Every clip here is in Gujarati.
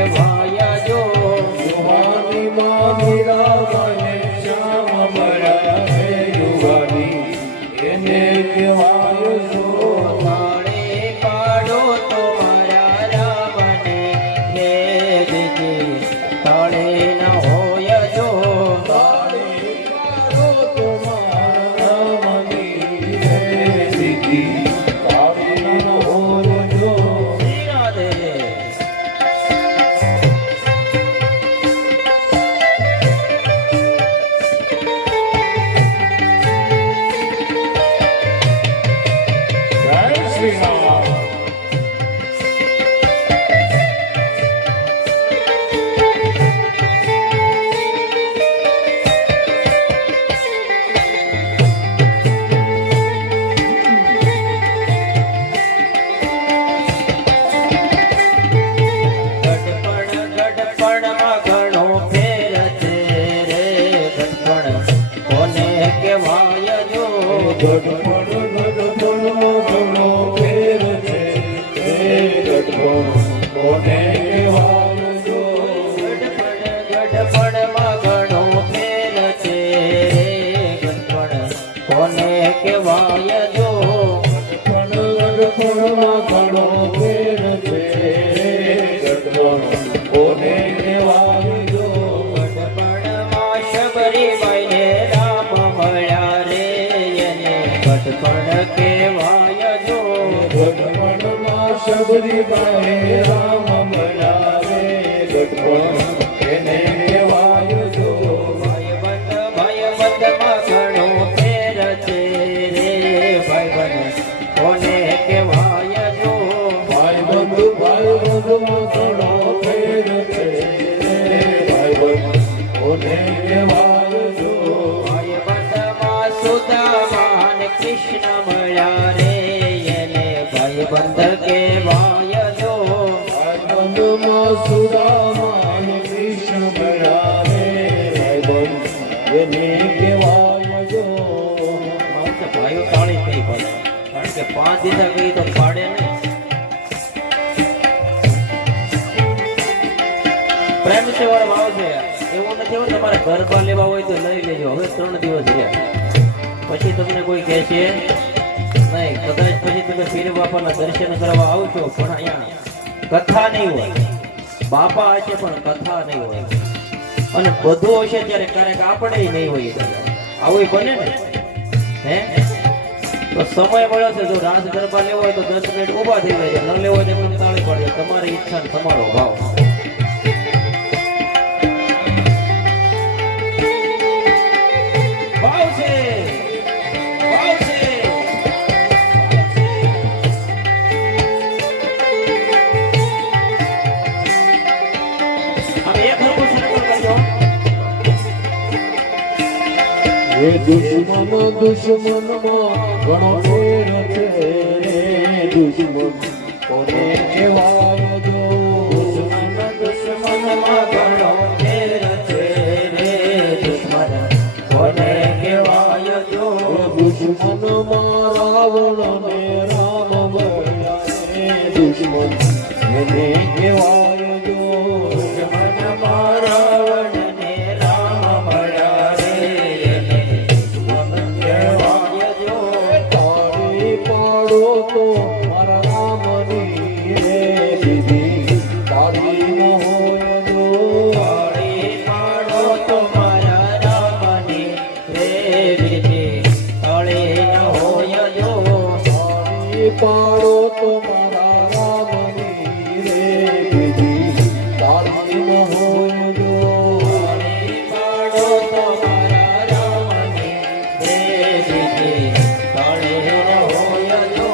કેવાય જો યુવાની માં મીરાબાઈને શ્યામ મળ્યા હે યુવાની એને કહેવાય જો તાળે પાડો તો મારા રામને ભેદજી તાળે ન હોય જો તાળે પાડો તો મારા રામની હે દીદી તાળે ન હોય જો રાધે જય શ્રી રામ ગઢપણમાં ઘણો ફેર છે રે ગઢપણ કોને કહેવાય જો ગઢપણ ઘણો ફેર છે હે ગઢપણ કોને કહેવાય જો ગઢપણમાં ઘણો ફેર છે રે ગઢપણ કોને કહેવાય જો ગઢપણમાં ઘણો ફેર છે હે ગઢપણ કોને કહેવાય જો ગઢપણમાં શબરીબાઈને રામ મળ્યા રે એને ગઢપણ કહેવાય જો ગઢપણમાં શબરીબાઈ રામ મળ્યા રે ગઢપણ એને કહેવાય જો ભાઈબંધમાં ઘણો ફેર છે રે ભાઈબંધ કોને કહેવાય જો ભાઈબંધમાં ઘણો ફેર છે રે ભાઈબંધ કોને કહેવાય જો ભાઈબંધમાં સુદામા ને કૃષ્ણ મળ્યા રે એને ભાઈબંધ કહેવાય જો ભાઈબંધમાં સુદામા અને કૃષ્ણ મળ્યા રે ભાઈબંધ એને કહેવાય જો ભાઈઓ તાળી નહીં પડે કારણ કે 5 દીધા ગઈ તો પાડે નહીં પ્રેમ સેવા ભાવ છે એવું નથી હોતું તમારે ગરબા લેવા હોય તો લઈ લેજો હવે 3 દિવસ રહ્યા પછી તમને કોઈ કહે છે નહીં કદાચ પછી તમે પીર બાપાના દર્શન કરવા આવશો પણ અહીંયા કથા નહીં હોય બાપા હશે પણ કથા નહીં હોય અને બધું હશે ત્યારે ક્યારેક આપણે નહીં હોય આવું બને ને હે તો સમય મળ્યો છે જો રાસ ગરબા લેવો હોય તો 10 મિનિટ ઊભા થઈ જાય ન લેવો હોય તો એમને તાળી પાડે તમારી ઈચ્છા ને તમારો ભાવ ભાવ છે ભાવ છે હવે એક હરખું સરખું કરજો એ દુશ્મનમાં ઘણો ફેર છે રે દુશ્મન કોને કહેવાય જો દુશ્મનમાં ઘણો ફેર છે રે દુશ્મન કોને કહેવાય જો દુશ્મનમાં રાવણ ને રામ મળ્યા રે દુશ્મન એને કહેવાય જો દુશ્મનમાં રાવણ ને રામ મળ્યા રે એને દુશ્મન કહેવાય જો તાળી પાડો તો મારા રામની રે દીદી તાળી ન હોય જો તાળી પાડો તો મારા રામની રે વિધિ તાળી ન હોય જો તાળી પાડો તો મારા રામની રે દીદી તાળી ન હોય જો તાળી પાડો તો મારા રામની રે વિધિ તાળી ન હોય જો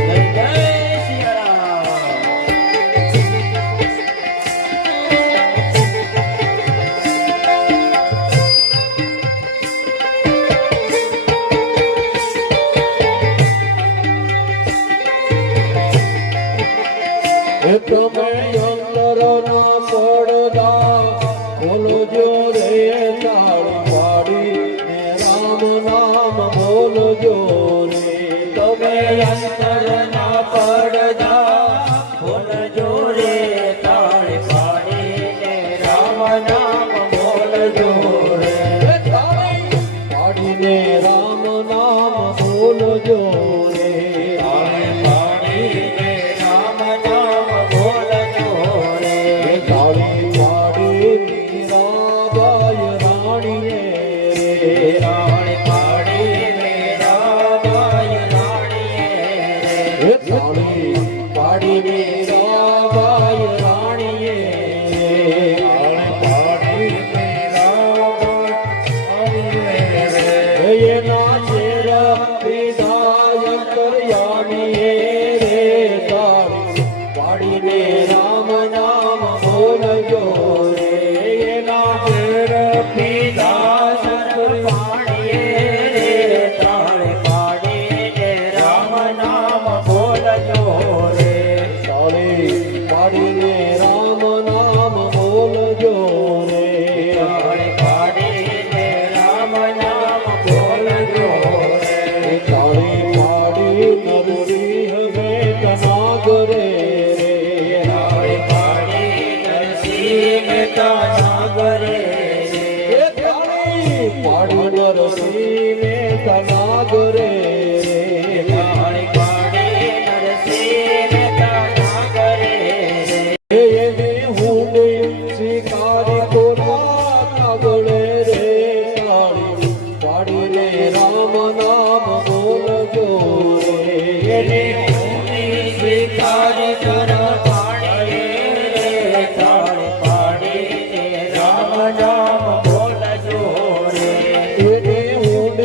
જય જય તમે અંદરના પડદા બોલજો રે તાળી પાડી ને રામ નામ બોલજો રે તમે અંદરના પાડીને રામ નામ બોલજો રે પાડીને રામ નામ બોલજો રે તાળી પાડી મીરાબાઈ રાણીએ તાળી પાડી મીરાબાઈ રાણીએ રે તાળી પાડી મીરાબાઈ રાણીએ એના ચેરા પીધા કર્યામીએ રે તાળી પાડીને રામ નામ બોલજો રે એના ચેરા પીધા પાણીએ રે તાળી પાડીને રામ નામ બોલજો રે તાળી પાડીને રામ નામ બોલજો રે તાળી પાડીને રામ નામ બોલજો રે તાળી પાડી નરસિંહ વેદના કરે રે તાળી પાડી નરસિંહ મહેતા નાગરે રે તાળી પાડી નરસિંહ વેદના કરે રે તાળી પાડી નરસિંહ મહેતા નાગરે રે એને હું શિકારી કોના નાગડે રે તાળી પાડીને રામ નામ બોલજો રે એને સ્વીકારી કર પાણીએ રે તાળી પાડીને રામ નામ બોલજો રે એને હું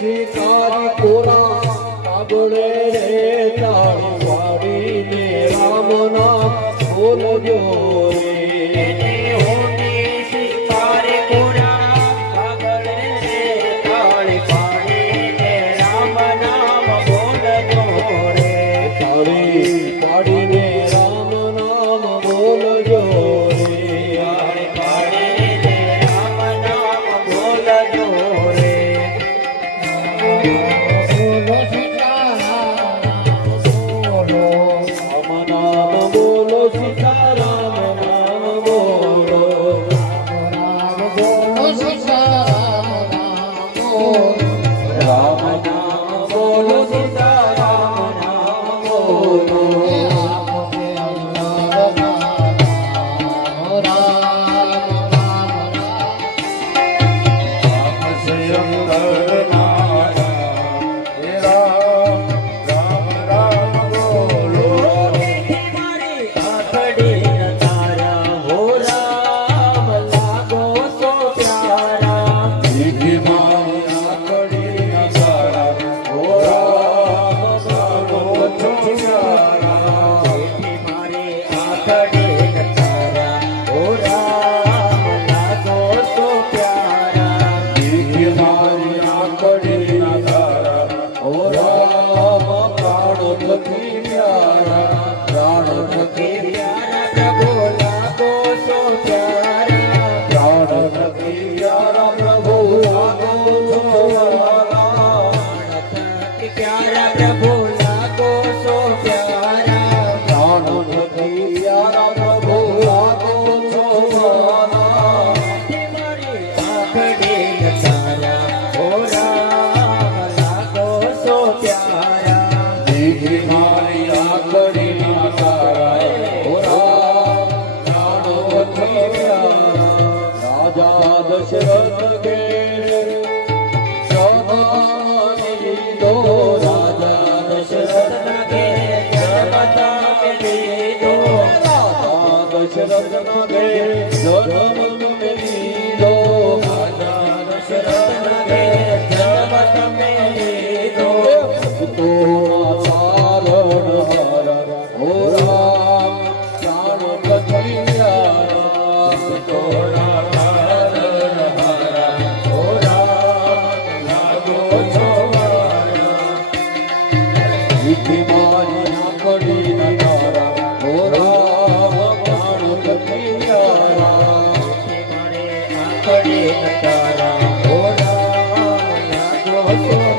શિકારી કોના નાગડે રે તાળી પાડીને રામ નામ બોલજો રે એને ઊંડી સ્વીકારી કુરા કાગળ રે તાળી પાડીને રામ નામ બોલજો રે તાળી પાડીને રામ નામ બોલજો રે તાળી પાડીને રામ નામ બોલજો રે રામ નામ બોલો સીતારામ નામ બોલો રામ નામ બોલો સીતારામ નામ બોલો આખડી તારા હો રામ લાગો સો પ્યારા દીધી મારી આકડી નસારા ઓ રામ સારો છોયારા મારે આખડી તારા હો રામ લાગો સો પ્યારા દીધી મારી આકડી નસારા ઓ રામ પ્રાણો થકી પ્યારા પ્રાણો થકી પ્યારા પ્રભુ લાગો સો પ્યારા પ્રાણ થકી પ્યારા પ્રભુ લાગો છોયારા પ્યારા પ્રભુ લાગો સો પ્યારા પ્રાણ થકી પ્યારા પ્રભુ લાગો છોયારા મારી આખડી તારા હો રામ લાગો સો પ્યારા દીધી મારી આકડી ના તારા ઓ રામ જાણો વચી રાજા દશરથ ઘેર સદાની દો રાજા દશરથ ના ઘેર જન્મતા લીધો રાજા દશરથ ના ઘેર જન્મ લીધો રાજા દશરથ ના ઘેર જન્મ તમે લીધો તો ચારણ હર ઓ રામ જાણ કથિયા તોરા કારણ હારા ઓ રામ લાગો છો મારા દીધી મારી આકડી ન તારા ઓ રામ જાણ કથિયા મારે આખડી તારા ઓ રામ લાગો છો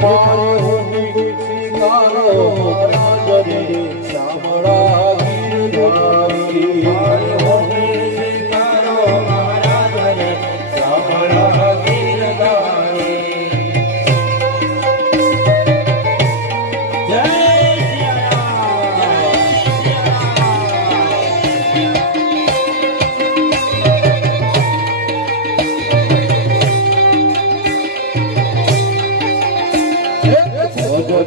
મારે હોની સ્વીકારો મહારાજને શામળા ગીરધારી મારે હોની સ્વીકારો મહારાજને શામળા ગીરધારી જય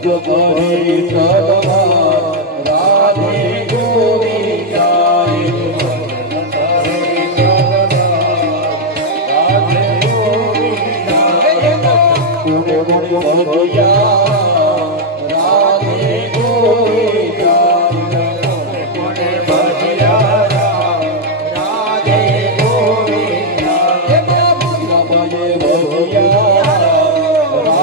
જો કરી સદા રાધે ગોવિંદાય રાધે ગોવિંદાય ગુણે ગુણે ભજ્યા રાધે ગોવિંદાય ગુણે ભજ્યા રાધે ગોવિંદાય ભજે ભજ્યા રાધે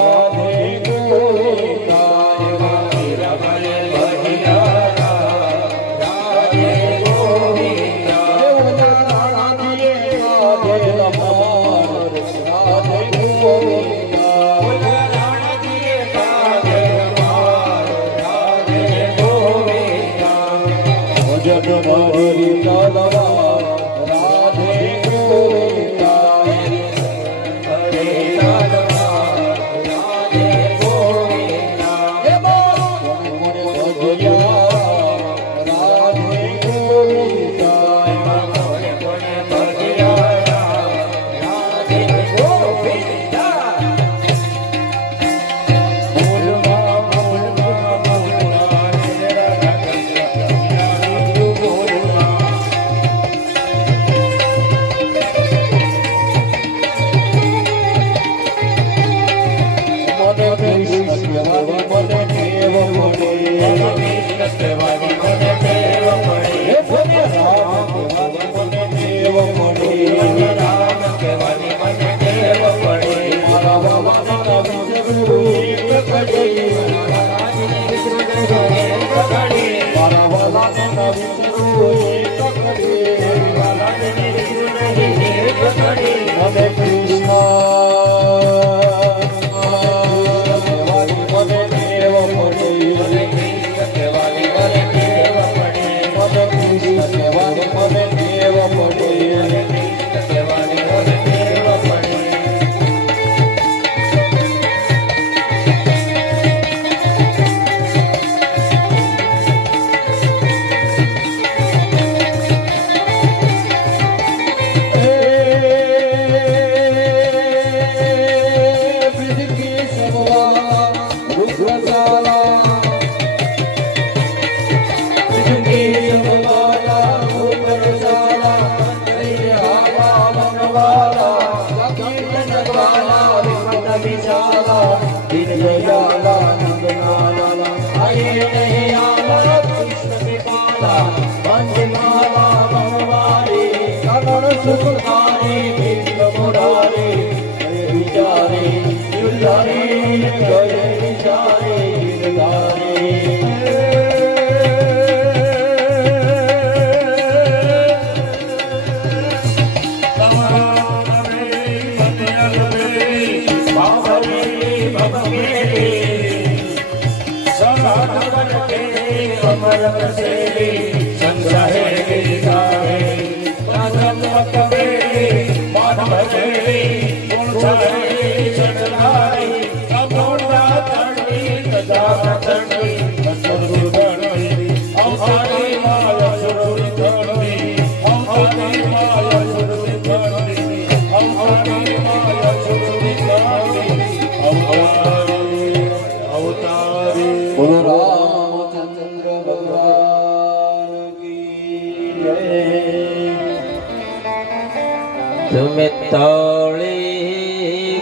તમે તાળી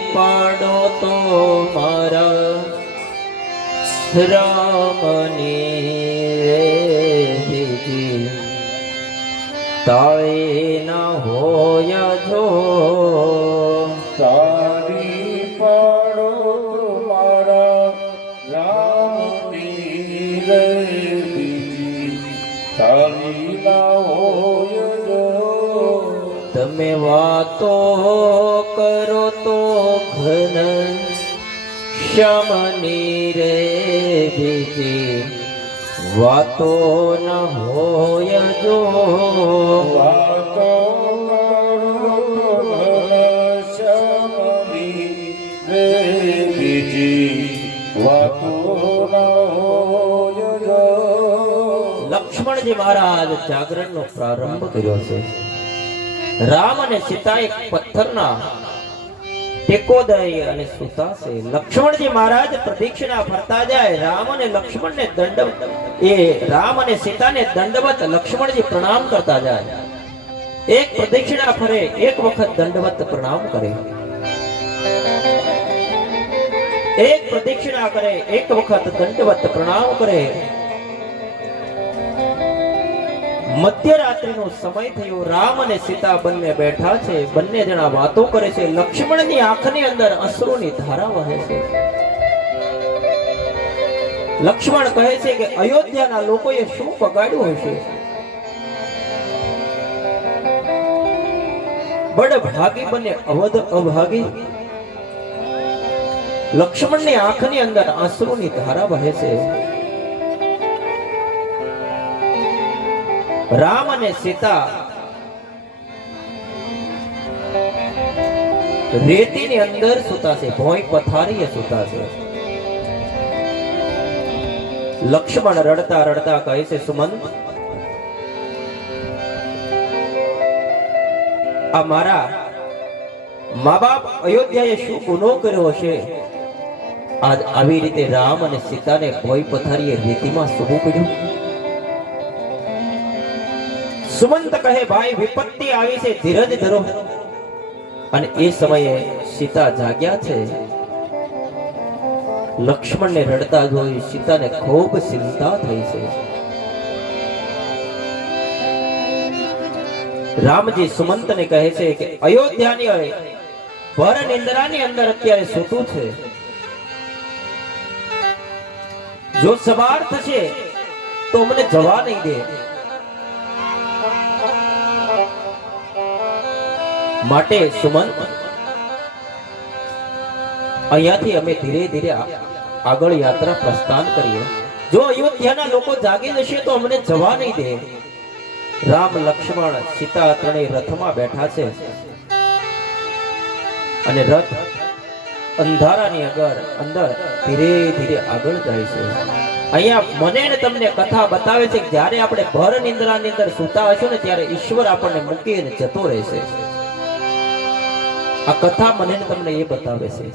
પાડો તો મારા રામની રેજી તાળી ના હોય જો તાળી પાડો તો મારા રામની રેજી તાળી ના હોય જો તમે વાતો કરો તો ઘન લક્ષ્મણની રે બીજી વાતો ન હોય જો વાતો શ્યામની રે બીજી વાતો ન હોય જો. લક્ષ્મણજી મહારાજ જાગરણનો પ્રારંભ કર્યો છે. રામ અને સીતા એક પથ્થરના ટેકોદય અને સુતા છે. લક્ષ્મણજી મહારાજ પ્રદક્ષિણા ફરતા જાય. રામ અને લક્ષ્મણને રામ અને સીતાને દંડવત લક્ષ્મણજી પ્રણામ કરતા જાય. એક પ્રદક્ષિણા ફરે, એક વખત દંડવત પ્રણામ કરે. એક પ્રદક્ષિણા કરે, એક વખત દંડવત પ્રણામ કરે. મધ્યરાત્રિનો સમય થયો. રામ અને સીતા બંને બેઠા છે. બંને જણા વાતો કરે છે. લક્ષ્મણની આંખની અંદર અશ્રુની ધારા વહે છે. લક્ષ્મણ કહે છે કે અયોધ્યાના લોકોએ શું બગાડ્યું હશે? બડ ભાગી બને અવધ અભાગી. લક્ષ્મણની આંખની અંદર અશ્રુની ધારા વહે છે. રામ અને સીતા રેતીની અંદર સૂતા છે. ભોંય પથારીએ સૂતા છે. લક્ષ્મણ રડતા રડતા કહે છે, સુમંત, આ મારા મા બાપ અયોધ્યાએ શું ગુનો કર્યો હશે? આજ આવી રીતે રામ અને સીતાને ભોંય પથારીએ રેતીમાં સૂવું પડ્યું. સુમંત કહે, ભાઈ, વિપત્તિ આવી છે, ધીરજ ધરો. અને એ સમયે સીતા જાગ્યા છે. લક્ષ્મણને રડતા જોઈ સીતાને ખૂબ ચિંતા થઈ છે. રામજી સુમંતને કહે છે કે અયોધ્યાની ભર નિંદ્રાની અંદર અત્યારે સૂતું છે. જો સવાર થશે તો મને જવા નહીં દે. માટે સુમંત, અહીંયાથી અમે ધીરે ધીરે આગળ યાત્રા પ્રસ્થાન કરીએ. જો અયોધ્યાના લોકો જાગી જશે તો અમને જવા નહીં દે. રામ, લક્ષ્મણ, સીતા ત્રણેય રથમાં બેઠા છે અને રથ અંધારાની અંદર ધીરે ધીરે આગળ જાય છે. અહીંયા મને ને તમને કથા બતાવે છે કે જ્યારે આપણે ભર નિંદ્રાની અંદર સૂતા હશું ને ત્યારે ઈશ્વર આપણને મૂકીને જતો રહેશે. આ કથા મને ને તમને એ બતાવે છે.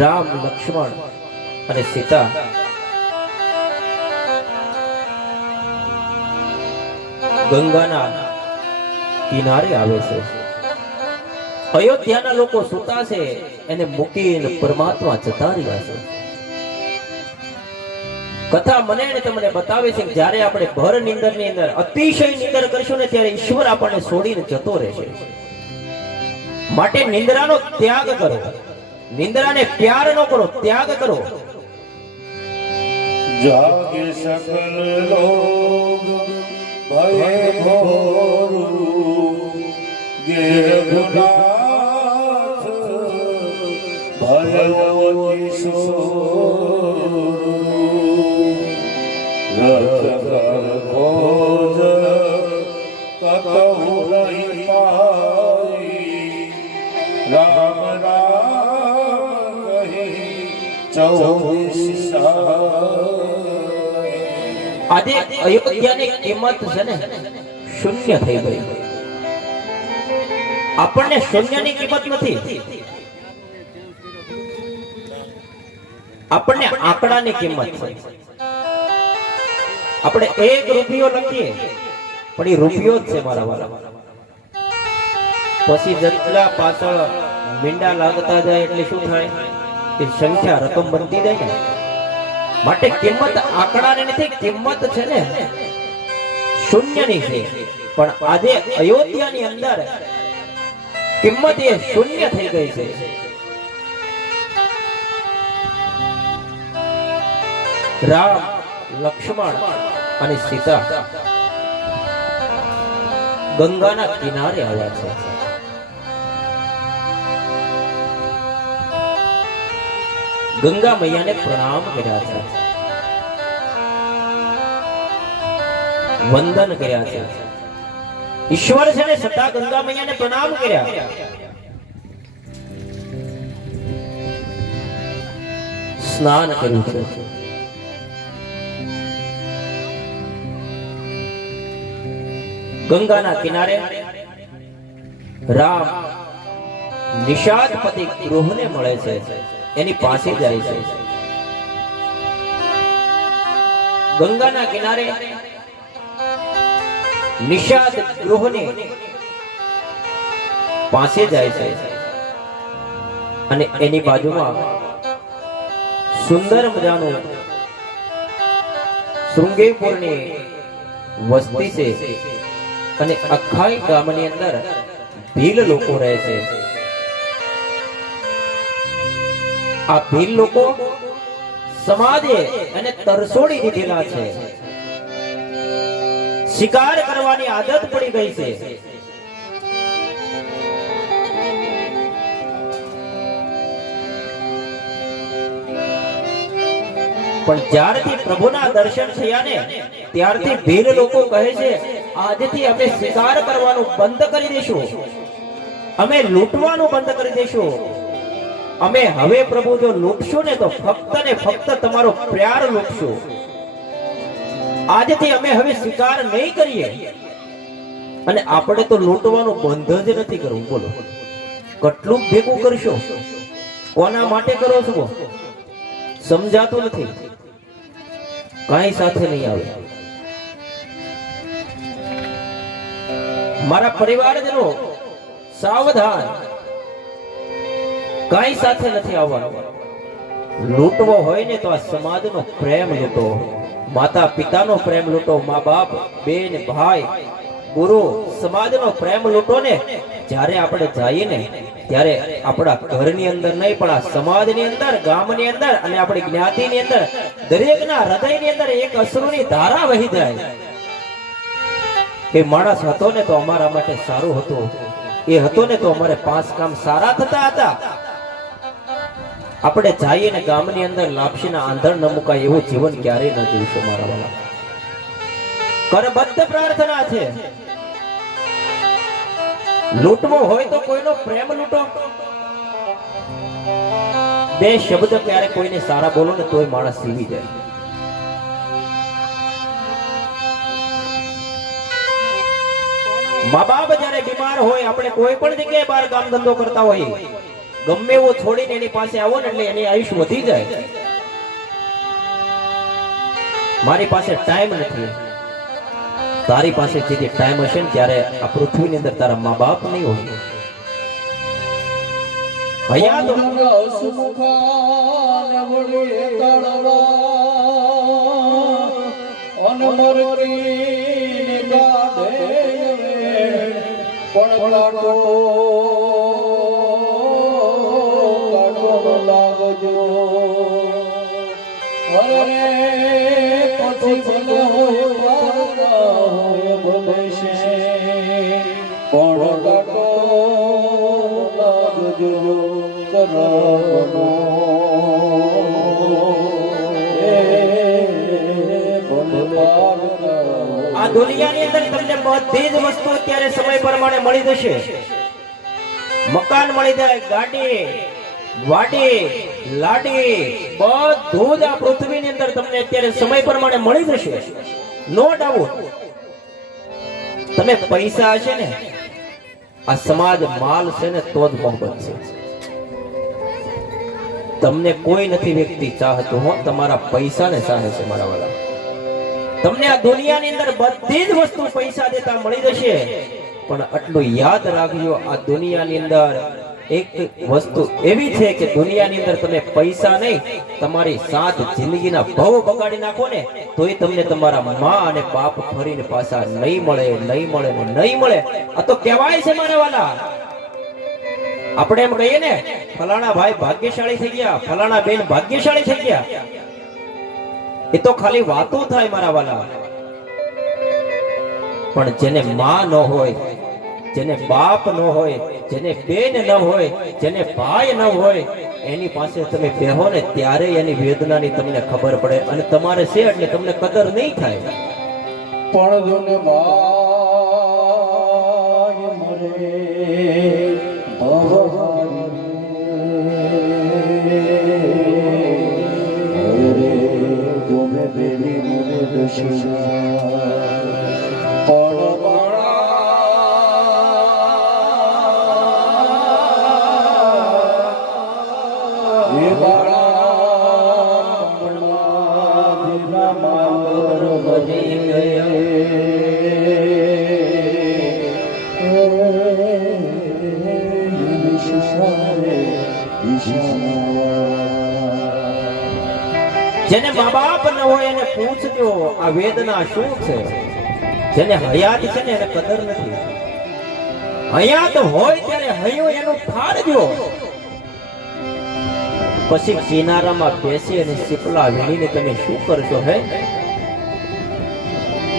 રામ, લક્ષ્મણ અને સીતા ગંગાના કિનારે આવે છે. અયોધ્યાના લોકો સૂતા છે, એને મૂકીને પરમાત્મા જતા રહ્યા છે. કથા મને ને તમને બતાવે છે કે જ્યારે આપણે ભર નિંદરની અંદર અતિશય નિંદર કરશું ને ત્યારે ઈશ્વર આપણને છોડીને જતો રહેશે. માટે નિંદ્રાનો ત્યાગ કરો. નિંદ્રાને પ્યાર ન કરો, ત્યાગ કરો. જાગે સકલ લોગ ભય ભોરું ગેરગુનાથ ભયવતી સોરું રથ ભોજ કતહુ નહીં પાઈ રામ રામ કહી 24 આજે અયોધ્યાની કિંમત છે ને શૂન્ય થઈ ગઈ. આપણને શૂન્યની કિંમત નથી, આપણને આંકડાની કિંમત છે. આપણે 1 રૂપિયો લખીએ પણ એ રૂપિયો જ છે મારા વાલા. પછી જેટલા પાછળ મીંડા લાગતા જાય એટલે શું થાય? એ સંખ્યા રકમ બનતી જાય ને. માટે કિંમત આંકડાની નથી, કિંમત છે ને શૂન્યની છે. પણ આજે અયોધ્યાની અંદર કિંમત એ શૂન્ય થઈ ગઈ છે. રામ, લક્ષ્મણ અને સીતા ગંગાના કિનારે આવ્યા છે. ગંગા મૈયાને પ્રણામ કર્યા છે, વંદન કર્યા છે. ઈશ્વર છે ને છતાં ગંગા મૈયાને પ્રણામ કર્યા. સ્નાન કર્યું છે. ગંગાના કિનારે રામ નિષાદપતિ ગૃહને મળે છે, એની પાસે જાય છે. ગંગાના કિનારે નિષાદ ગૃહને પાસે જાય છે અને એની બાજુમાં સુંદર મજાનું શૃંગેરપુરની વસ્તી છે અને આખા ગામની અંદર ભીલ લોકો રહે છે. આ ભીલ લોકો સમાજે અને તરસોડી દીધેલા છે. શિકાર કરવાની આદત પડી ગઈ છે. પણ જ્યારથી પ્રભુના દર્શન થયા ને ત્યારથી ભીલ લોકો કહે છે, આજથી અમે શિકાર કરવાનું બંધ કરી દઈશું, અમે લૂંટવાનું બંધ કરી દઈશું. અમે હવે પ્રભુ જો લૂંટશું ને તો ફક્ત ને ફક્ત તમારો પ્યાર લૂંટશું. આજથી અમે હવે શિકાર નહીં કરીએ. અને આપણે તો લૂંટવાનું બંધ જ નથી કરવું. બોલો કેટલું ભેગું કરશો? કોના માટે કરો છો? સમજાતું નથી. કઈ સાથે નહીં આવે. મારા પરિવારજનો સાવધાન, કઈ સાથે નથી આવવાનું. લૂંટવો હોય ને તો આ સમાજનો પ્રેમ લૂંટો, માતા પિતાનો પ્રેમ લૂંટો, મા બાપ, બેન, ભાઈ, ગુરુ, સમાજનો પ્રેમ લૂંટો ને. જ્યારે આપણે જઈએ ને ત્યારે આપણા ઘરની અંદર નહીં પણ આ સમાજની અંદર, ગામની અંદર અને આપણી જ્ઞાતિની અંદર દરેકના હૃદયની અંદર એક અશ્રુની ધારા વહી જાય કે માણસ હતો ને તો અમારા માટે સારું હતું, એ હતો ને તો અમારે 5 કામ સારા થતા હતા. આપણે જઈએ ને ગામની અંદર લાપસીના આંધણ ન મુકાય એવું જીવન ક્યારેય ન જીવશો મારા વાલા. કરબદ્ધ પ્રાર્થના છે. લૂંટવો હોય તો કોઈનો પ્રેમ લૂંટો. 2 શબ્દ ક્યારે કોઈને સારા બોલો ને તોય માણસ જીવી જાય. મા બાપ જયારે બીમાર હોય, આપણે કોઈ પણ જગ્યાએ બહાર કામ ધંધો કરતા હોય, ગમે એવો છોડીને એની પાસે આવો ને એટલે એની આયુષ્ય વધી જાય. મારી પાસે ટાઈમ નથી. તારી પાસે જે ટાઈમ હશે ને ત્યારે આ પૃથ્વીની અંદર તારા મા બાપ નહીં હોય. ભૈયા તો આ દુનિયાની અંદર તમને બધી જ વસ્તુ અત્યારે સમય પ્રમાણે મળી જશે. મકાન મળી જાય, ગાડી, વાડી, લાડી, બધું જ આ પૃથ્વીની અંદર તમને અત્યારે સમય પ્રમાણે મળી જશે. No doubt. તમે પૈસા હશે ને, આ સમાજ માલ છે ને તો જ મોહબ્બત છે. તમને કોઈ નથી વ્યક્તિ ચાહતું હો, તમારા પૈસાને ચાહે છે મારા વાલા. તમને આ દુનિયાની અંદર બધી જ વસ્તુ પૈસા દેતા મળી જશે, પણ આટલું યાદ રાખજો, આ દુનિયાની અંદર એક વસ્તુ એવી છે કે દુનિયાની અંદર તમે પૈસા નહીં, તમારી સાત જિંદગીના ભવ બગાડી નાખો ને તોય તમને તમારા માં અને બાપ ફરીને પાછા નહીં મળે, નહીં મળે, નહીં મળે. આ તો કહેવાય છે મારા વાલા. આપણે એમ કહીએ ને ફલાણા ભાઈ ભાગ્યશાળી થઈ ગયા, ફલાણા બેન ભાગ્યશાળી થઈ ગયા, એ તો ખાલી વાતો થાય મારા વાલા. પણ જેને માં ન હોય, જેને બાપ ન હોય, જેને બેન ન હોય, જેને ભાઈ ન હોય, એની પાસે તમે બેહો ને ત્યારે એની વેદનાની તમને ખબર પડે, અને તમારે છે એટલે તમને કદર નહીં થાય. પણ જોને ભાઈ મરે ભવહારી તુમે બેલી મને દશા જેને મા બાપ ન હોય એને પૂછજો આ વેદના શું છે. જેને હયાત છે ને એને કદર નથી. હયાત હોય ત્યારે હૈયું એનું ફાડજો. પછી કિનારામાં બેસી અને શીપલા વીણીને તમે શું કરશો? હે,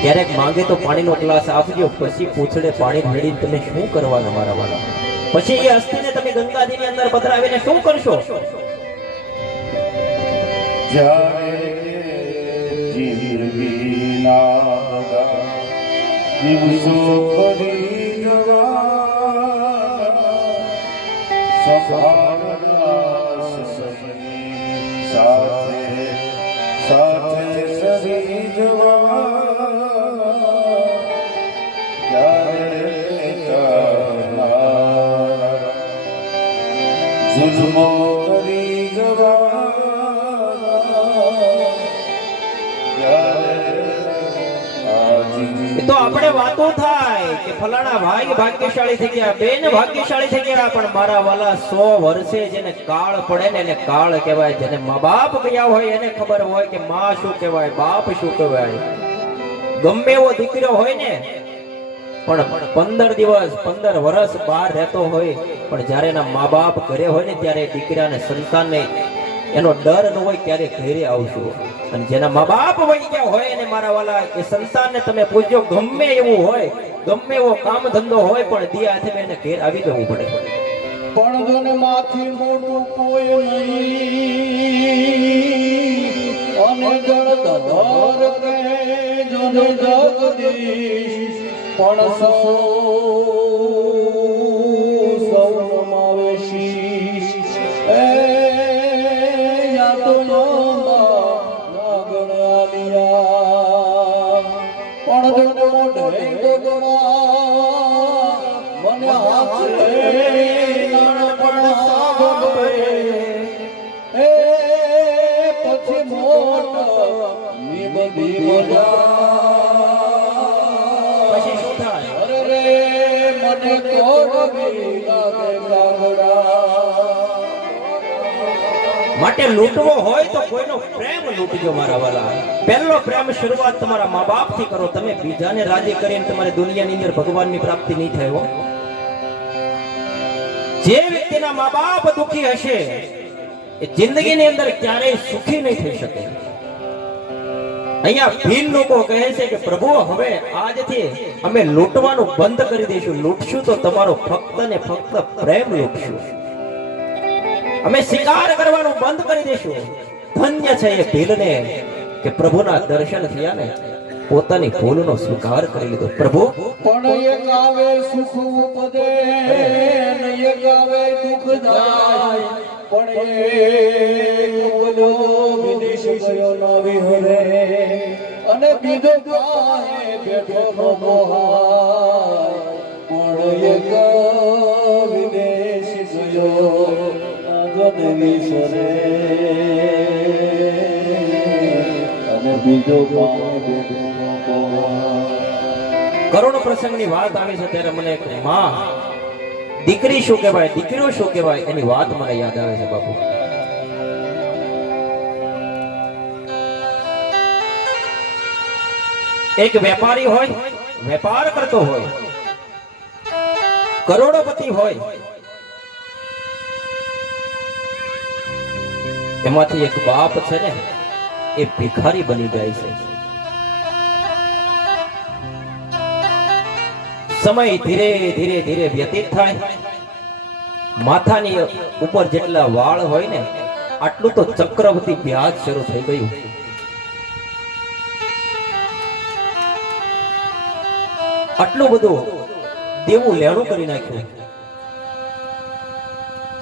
ક્યારેક માંગે તો પાણીનો ગ્લાસ આપજો, પછી પૂછડે પાણી ભેળીને તમે શું કરવાના મારા વાળા? પછી એ અસ્થિને તમે ગંગાજીની અંદર પધરાવીને શું કરશો? તો આપણે વાતો થાય કે ફલાણા ભાઈ ભાગ્યશાળી થઈ ગયા, બેન ભાગ્યશાળી થઈ ગયા, પણ મારા વાલા 100 વર્ષે જેને કાળ પડે ને એને કાળ કહેવાય. જેને મા બાપ ગયા હોય એને ખબર હોય કે માં શું કહેવાય, બાપ શું કહેવાય. ગમે એવો દીકરો હોય ને પણ 15 દિવસ 15 વર્ષ બહાર રહેતો હોય, પણ જ્યારે એના મા બાપ ઘરે હોય ને ત્યારે દીકરાને સંતાનને એનો ડર ન હોય ત્યારે ઘરે આવશું. અને જેના મા બાપ વહી ગયા હોય અને મારા વાલા એ સંતાનને તમે પૂછજો, ગમે એવું હોય, ગમે એવો કામ ધંધો હોય, પણ દિયા હાથે એને ઘેર આવી જવું પડે. પણ જોને માથી મોટું કોઈ નહીં, અને જળધર કે જોને જગદીશ, પણ સૌ નમાવે શીશ. એ યા તો નાગણ આલિયા, પણ જોને મોઢે ગોગણા મને હાથે પછી શું થાય? અરે રે મને માટે લૂંટવો હોય તો કોઈનો પ્રેમ લૂંટજો મારા વાલા. પહેલો પ્રેમ શરૂઆત તમારા મા બાપ થી કરો. તમે બીજાને રાજી કરીને તમારે દુનિયાની અંદર ભગવાનની પ્રાપ્તિ નહીં થાય હો. જે વ્યક્તિના મા બાપ દુખી હશે એ જિંદગીની અંદર ક્યારેય સુખી નહીં થઈ શકે. અહીંયા ભીલ લોકો કહે છે કે પ્રભુ હવે આજથી અમે લૂંટવાનું બંધ કરી દઈશું. લૂંટશું તો તમારો ફક્ત ને ફક્ત પ્રેમ લૂંટશું. અમે શિકાર કરવાનું બંધ કરી દઈશું. ધન્ય છે એ ભીલને કે પ્રભુના દર્શન થયા ને પોતાની ભૂલનો સ્વીકાર કરી લીધો. પ્રભુ પણ એક આવે સુખ ઉપદે ને એક આવે દુઃખ જાય, પણ એક બોલો વિદેશ ગયો ન વિહરે, અને બીજો કાહે બેઠો ન મોહાય, પણ એક વિદેશ ગયો જન વિસરે, અને બીજો કાહે બેઠો. કરુણ પ્રસંગની વાત આવી છે ત્યારે મને એક માં, દીકરી શું કહેવાય, દીકરો શું કહેવાય એની વાત મને યાદ આવે છે બાપુ. એક વેપારી હોય, વેપાર કરતો હોય, કરોડોપતિ હોય, એમાંથી એક બાપ છે ને એ ભિખારી બની જાય છે. સમય ધીરે ધીરે ધીરે વ્યતીત થાય, માથાની ઉપર જેટલા વાળ હોય ને આટલું તો ચક્રવર્તી વ્યાજ શરૂ થઈ ગયું. આટલું બધું દેવું લેણું કરી નાખ્યું.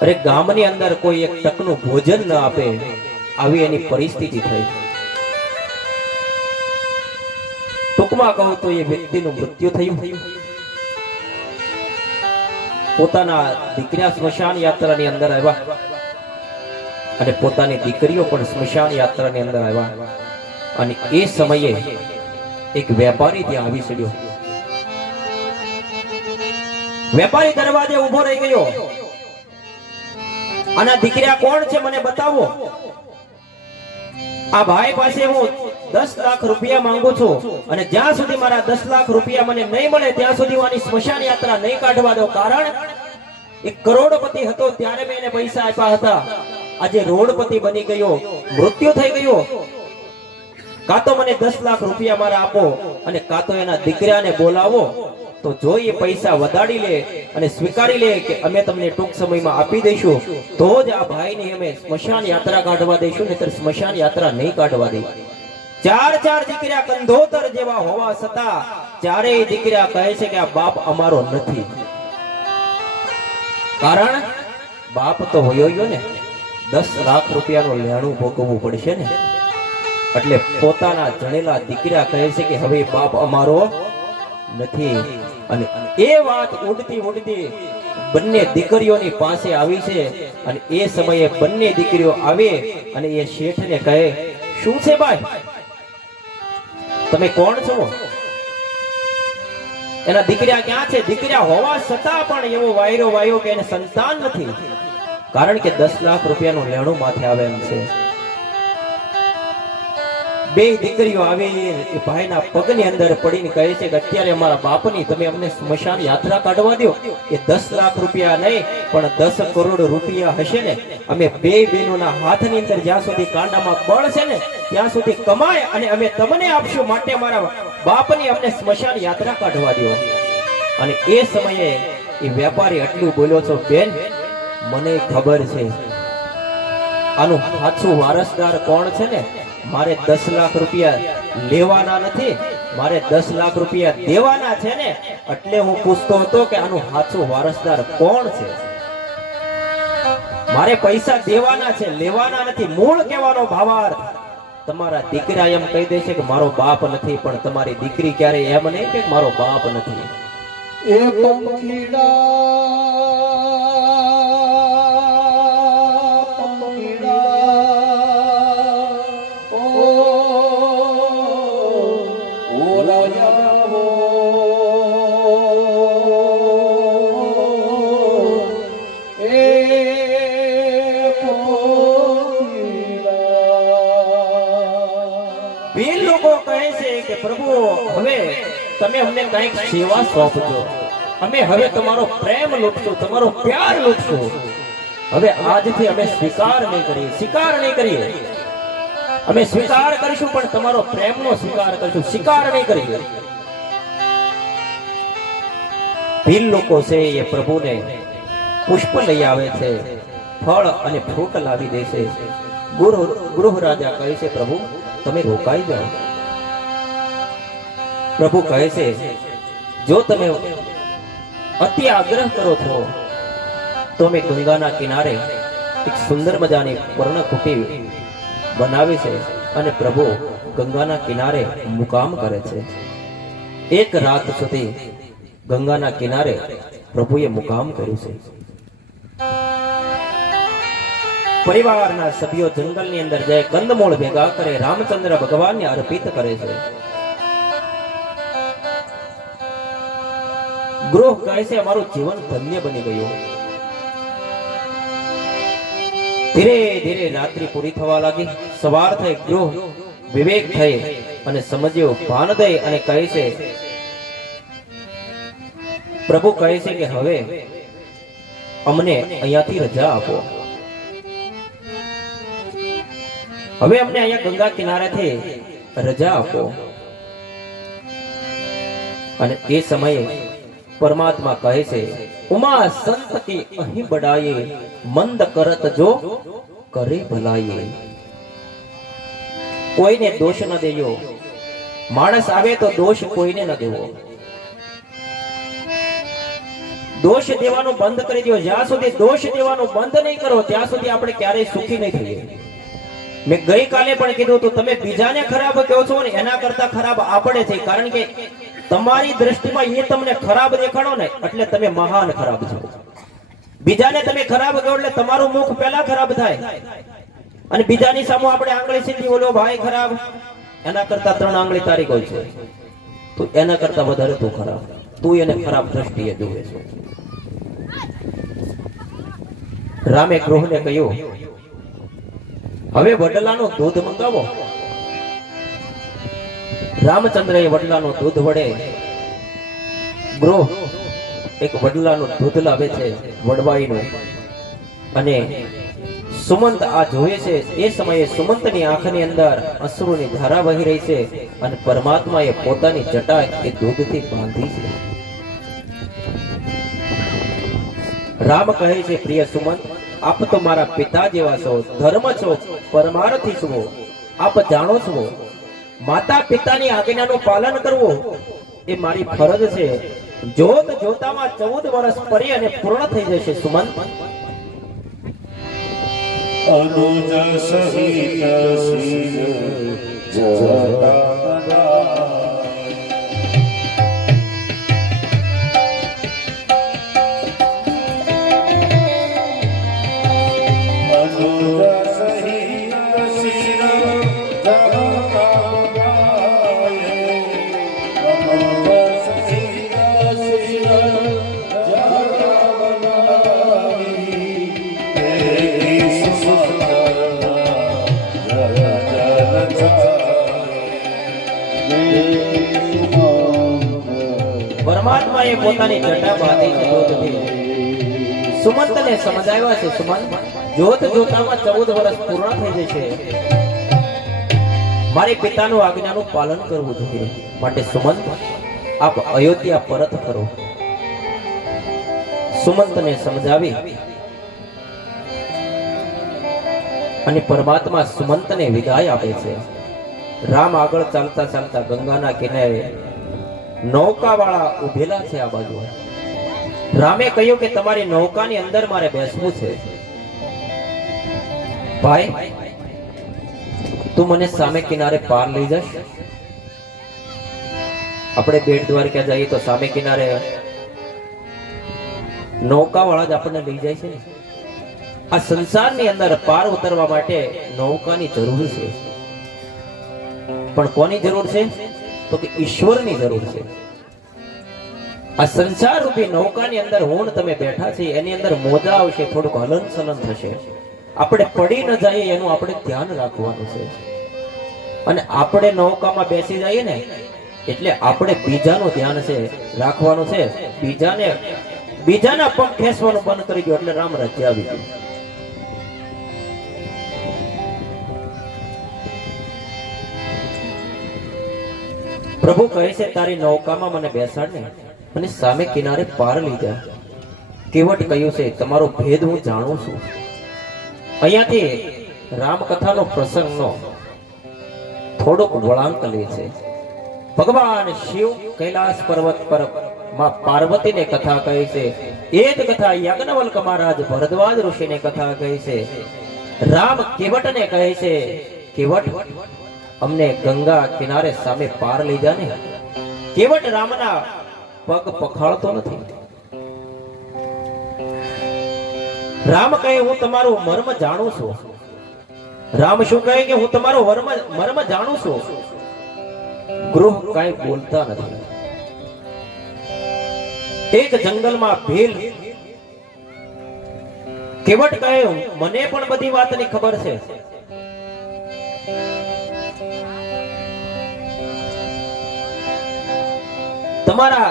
અરે ગામની અંદર કોઈ એક ટકનું ભોજન ન આપે આવી એની પરિસ્થિતિ થઈ. ટૂંકમાં કહું તો એ વ્યક્તિનું મૃત્યુ થયું. પોતાના દીકરા સ્મશાન યાત્રાની અંદર આવ્યા અને પોતાની દીકરીઓ પણ સ્મશાન યાત્રાની અંદર આવ્યા અને એ સમયે એક વેપારી ત્યાં આવી ચડ્યો. વેપારી દરવાજે ઉભો રહી ગયો. આના દીકરા કોણ છે મને બતાવો. આ ભાઈ પાસે હું 10 લાખ રૂપિયા માંગુ છું અને જ્યાં સુધી મારા 10 લાખ રૂપિયા મને નહીં મળે ત્યાં સુધી હું આની સ્મશાન યાત્રા નહીં કાઢવા દઉં. કારણ એક કરોડપતિ હતો ત્યારે મેં એને પૈસા આપ્યા હતા. આજે રોડપતિ બની ગયો, મૃત્યુ થઈ ગયો. કાં તો મને 10 લાખ રૂપિયા મારા આપો અને કાં તો એના દીકરાને બોલાવો. તો જો એ પૈસા વધારી લે અને સ્વીકારી લે કે અમે તમને ટૂંક સમયમાં આપી દઈશું તો જ આ ભાઈની અમે સ્મશાન યાત્રા કાઢવા દઈશું, નહીતર સ્મશાન યાત્રા નહીં કાઢવા દઈ. ચાર દીકરા કંધોતર જેવા હોવા છતાં ચારેય દીકરા કહે છે કે આ બાપ અમારો નથી. કારણ બાપ તો વયો ગયો ને, 10 લાખ રૂપિયાનું લેણું ભોગવવું પડશે ને. એટલે પોતાના જણેલા દીકરા કહે છે કે હવે બાપ અમારો નથી. અને એ વાત ઉડતી બંને દીકરીઓની પાસે આવી છે અને એ સમયે બંને દીકરીઓ આવે અને એ શેઠને કહે, શું છે ભાઈ, તમે કોણ છો? એના દીકરા ક્યાં છે? દીકરા હોવા છતાં પણ એવો વાયરો વાયો કે એને સંતાન નથી. કારણ કે 10 લાખ રૂપિયાનું લેણું માથે આવે એમ છે. બે દીકરીઓ આવી એ ભાઈના પગની અંદર પડીને કહે છે કે અત્યારે અમારા બાપની તમે અમને સ્મશાન યાત્રા કાઢવા દો. એ 10 લાખ રૂપિયા નહીં પણ 10 કરોડ રૂપિયા હશે ને, અમે બે બહેનોના હાથની અંદર જ્યાં સુધી કાંડામાં બળ છે ને ત્યાં સુધી કમાય અને અમે તમને આપશું. માટે મારા બાપની અમને સ્મશાન યાત્રા કાઢવા દો. અને એ સમયે એ વેપારી એટલું બોલ્યો છો, બેન મને ખબર છે આનું સાચું વારસદાર કોણ છે ને. મારે 10 લાખ રૂપિયા લેવાના નથી, મારે 10 લાખ રૂપિયા દેવાના છે ને. એટલે હું પૂછતો હતો કે આનું સાચું વારસદાર કોણ છે. મારે પૈસા દેવાના છે, લેવાના નથી. મૂળ કહેવાનો ભાવાર્થ તમારા દીકરા એમ કહી દેશે કે મારો બાપ નથી, પણ તમારી દીકરી ક્યારે એમ નહીં કે મારો બાપ નથી. એ પ્રભુ હવે તમે અમને કઈક સેવા સોંપજો. અમે હવે તમારો પ્રેમ લૂટશું, તમારો પ્યાર લૂટશું. હવે આજથી અમે સ્વીકાર નહીં કરીએ, સ્વીકાર નહીં કરીએ. અમે સ્વીકાર કરીશું પણ તમારો પ્રેમનો સ્વીકાર કરીશું, સ્વીકાર નહીં કરીએ. ભીલ લોકો છે એ પ્રભુને પુષ્પ લઈ આવે છે, ફળ અને ફ્રૂટ લાવી દે છે. ગૃહ રાજા કહે છે, પ્રભુ તમે રોકાઈ જાઓ. પ્રભુ કહે છે, જો તમે અતિ આગ્રહ કરો છો તો અમે ગંગાના કિનારે એક સુંદર મજાની પર્ણકુટી બનાવી છે અને પ્રભુ ગંગાના કિનારે મુકામ કરે છે. એક રાત સુધી ગંગાના કિનારે પ્રભુએ મુકામ કર્યું છે. પરિવારના સભ્યો જંગલની અંદર જાય, કંદમૂળ ભેગા કરે, રામચંદ્ર ભગવાનને અર્પિત કરે છે. ગૃહ કહે છે, અમારું જીવન ધન્ય બની ગયું. ધીરે ધીરે રાત્રિ પૂરી થવા લાગી. સવાર થઈ, ગૃહ વિવેક થઈ અને સમજ્યો, ભાન દઈ અને કહે છે, પ્રભુ કહે છે કે હવે અમને અહીંયાથી રજા આપો. હવે અમને અહીંયા ગંગા કિનારેથી રજા આપો. અને એ સમયે પરમાત્મા કહે છે ઉમા સંત કી અહીં બડાયે મંદ કરત જો કરે ભલાયે. કોઈને દોષ ન દેજો. માણસ આવે તો દોષ કોઈને ન દેવો. દોષ દેવાનું બંધ કરી દો. જ્યાં સુધી દોષ દેવાનું બંધ નહીં કરો ત્યાં સુધી આપણે ક્યારેય સુખી નહીં થઈએ. મેં ગઈકાલે પણ કીધું હતું, તમે બીજાને ખરાબ કહો છો ને એના કરતા ખરાબ આપણે થઈ. કારણ કે તમારી દ્રષ્ટિમાં એ તમને ખરાબ દેખાડો ને એટલે તમે મહાન ખરાબ છો. બીજાને તમે ખરાબ કહો એટલે તમારું મુખ પહેલા ખરાબ થાય. અને બીજાની સામે આપણે આંગળી સીધી ઓલો ભાઈ ખરાબ, એના કરતા 3 આંગળી તારી કોઈ છે તો એના કરતા વધારે તું ખરાબ. તું એને ખરાબ દ્રષ્ટિએ જોવે છે. રામે ગૃહને કહ્યું હવે વડલાનું દૂધ મંગાવો. રામચંદ્રએ વડલાનું દૂધ વડે ગૃહ એક વડલાનું દૂધ લાવે છે વડવાઈનું. અને સુમંત આ જોવે છે. એ સમયે સુમંતની આંખની અંદર અશ્રુની ધારા વહી રહી છે અને પરમાત્માએ પોતાની જટા એ દૂધથી બાંધી છે. રામ કહે છે પ્રિય સુમંત, આપ તો મારા પિતા જેવા છો, ધર્મ છો, પરમાર્થી છો. આપ જાણો છો માતા પિતાની આજ્ઞાનું પાલન કરવું એ મારી ફરજ છે. જોત જોતામાં 14 વર્ષ પરી અને પૂર્ણ થઈ જશે સુમંત. અનુજ સહિત શિર જતા પરમાત્માએ પોતાની જટા બાંધી છે દૂધથી. સુમંતને સમજાવ્યા છે સુમંત, જોત જોતામાં 14 વર્ષ પૂર્ણ થઈ જશે. મારી પિતાનું આજ્ઞાનું પાલન કરવું જોઈએ. માટે સુમંત આપ અયોધ્યા પરત કરો. સુમંતને સમજાવી અને પરમાત્મા સુમંતને વિદાય આપે છે. રામ આગળ ચાલતા ચાલતા ગંગાના કિનારે નૌકાવાળા ઉભેલા છે આ બાજુ. રામે કહ્યું કે તમારી નૌકાની અંદર મારે બેસવું છે. ભાઈ તું મને સામે કિનારે પાર લઈ જશ. આપણે બેટ દ્વારકા જઈએ તો સામે કિનારે નૌકાવાળા જ આપણને લઈ જાય છે ને. આ સંસારની અંદર પાર ઉતરવા માટે નૌકાની જરૂર છે. પણ કોની જરૂર છે? તો કે ઈશ્વરની જરૂર છે. આ સંસાર રૂપી નૌકાની અંદર હું તમે બેઠા છે, એની અંદર મોજા આવશે, થોડુંક હલન ચલન થશે. આપણે પડી ન જઈએ એનું આપણે ધ્યાન રાખવાનું છે. અને આપણે નૌકામાં બેસી જઈએ ને એટલે આપણે બીજાનું ધ્યાન છે રાખવાનું છે. બીજાના પગ ખેંચવાનું બંધ કરી દો એટલે રામ રાજ્ય આવી ગયું. પ્રભુ કહે છે તારી નૌકામાં મને બેસાડ ને અને સામે કિનારે પાર લઈ જા. કેવટ કહ્યું છે તમારો ભેદ હું જાણું છું. અહીંયાથી રામકથાનો પ્રસંગનો થોડોક વળાંક લે છે. ભગવાન શિવ કૈલાસ પર્વત પર માં પાર્વતીને કથા કહે છે. એ જ કથા યાજ્ઞવલ્ક મહારાજ ભરદ્વાજ ઋષિને કથા કહે છે. રામ કેવટને કહે છે કેવટ અમને ગંગા કિનારે સામે પાર લઈ જા ને. કેવટ રામના પગ પખાળતો નથી. રામ કહે હું તમારું મર્મ જાણું છું. રામ શું કહે કે હું તમારો મર્મ જાણું છું. ગૃહ કઈ બોલતા નથી. એક જંગલમાં ભીલ કેવટ કહે મને પણ બધી વાતની ખબર છે. તમારા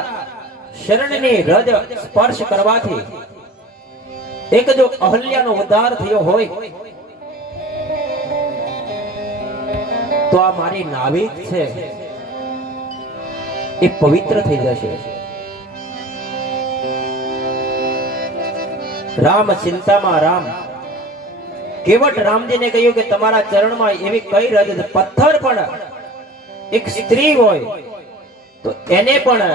શરણની રજ સ્પર્શ કરવાથી એક જો અહલ્યાનો ઉદ્ધાર થયો હોય તો આ મારી નાવિક છે એ પવિત્ર થઈ જશે. રામ ચિંતામાં રામ. કેવટ રામજીને કહ્યું કે તમારા ચરણમાં એવી કઈ રજ છે? પથ્થર પણ એક સ્ત્રી હોય તો એને પણ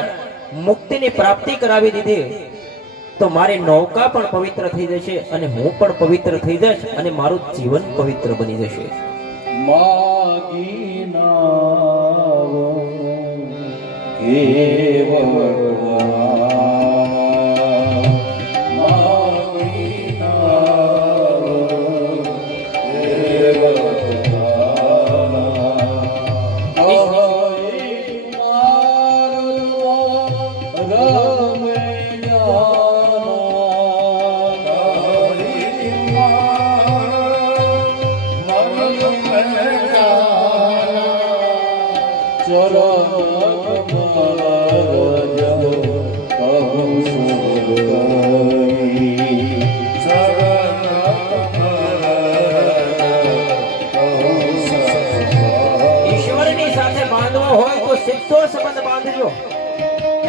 મુક્તિની પ્રાપ્તિ કરાવી દીધી તો મારી નૌકા પણ પવિત્ર થઈ જશે અને હું પણ પવિત્ર થઈ જઈશ અને મારું જીવન પવિત્ર બની જશે. માગી નાવો કેવળવા, માગી નાવો ઈશ્વરની સાથે બાંધવો હોય તો સીધો સંબંધ બાંધજો,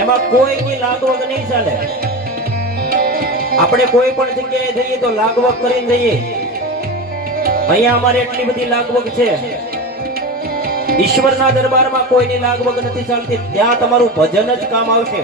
એમાં કોઈની લાગવગ નહીં ચાલે. આપણે કોઈ પણ જગ્યાએ જઈએ તો લાગવગ કરીને જઈએ. અહીંયા અમારે એટલી બધી લાગવગ છે. ઈશ્વરના દરબારમાં કોઈની લાગવગ નથી ચાલતી. ત્યાં તમારું ભજન જ કામ આવશે.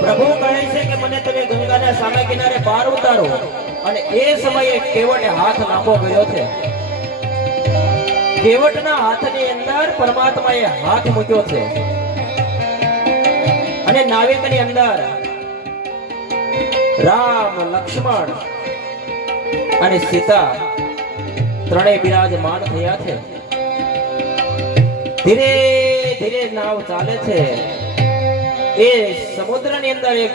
પ્રભુ કહે છે કે મને તમે ગંગાના સામે કિનારે પાર ઉતારો, અને એ સમયે કેવટે હાથ લાંબો કર્યો છે. કેવટના હાથની અંદર પરમાત્માએ હાથ મૂક્યો છે અને નાવિકની અંદર રામ, લક્ષ્મણ અને સીતા ત્રણેય બિરાજમાન થયા છે. ધીરે ધીરે નાવ ચાલે છે. એ સમુદ્રની અંદર એક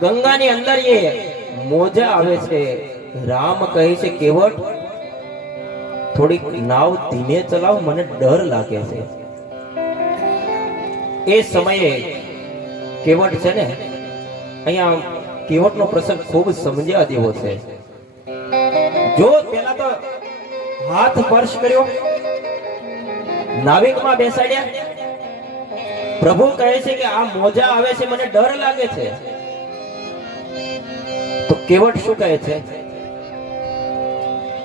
ગંગાની અંદર એ મોજા આવે છે. રામ કહે છે કેવટ થોડીક નાવ ધીમે ચલાવ, મને ડર લાગે છે. એ સમયે કેવટ છે ને, અહીંયા કેવટનો પ્રસંગ ખૂબ સમજ્યા જેવો છે. જો પેલા તો હાથ સ્પર્શ કર્યો, નાવિકમાં બેસાડ્યા. પ્રભુ કહે છે કે આ મોજા આવે છે, મને ડર લાગે છે. તો કેવટ શું કહે છે?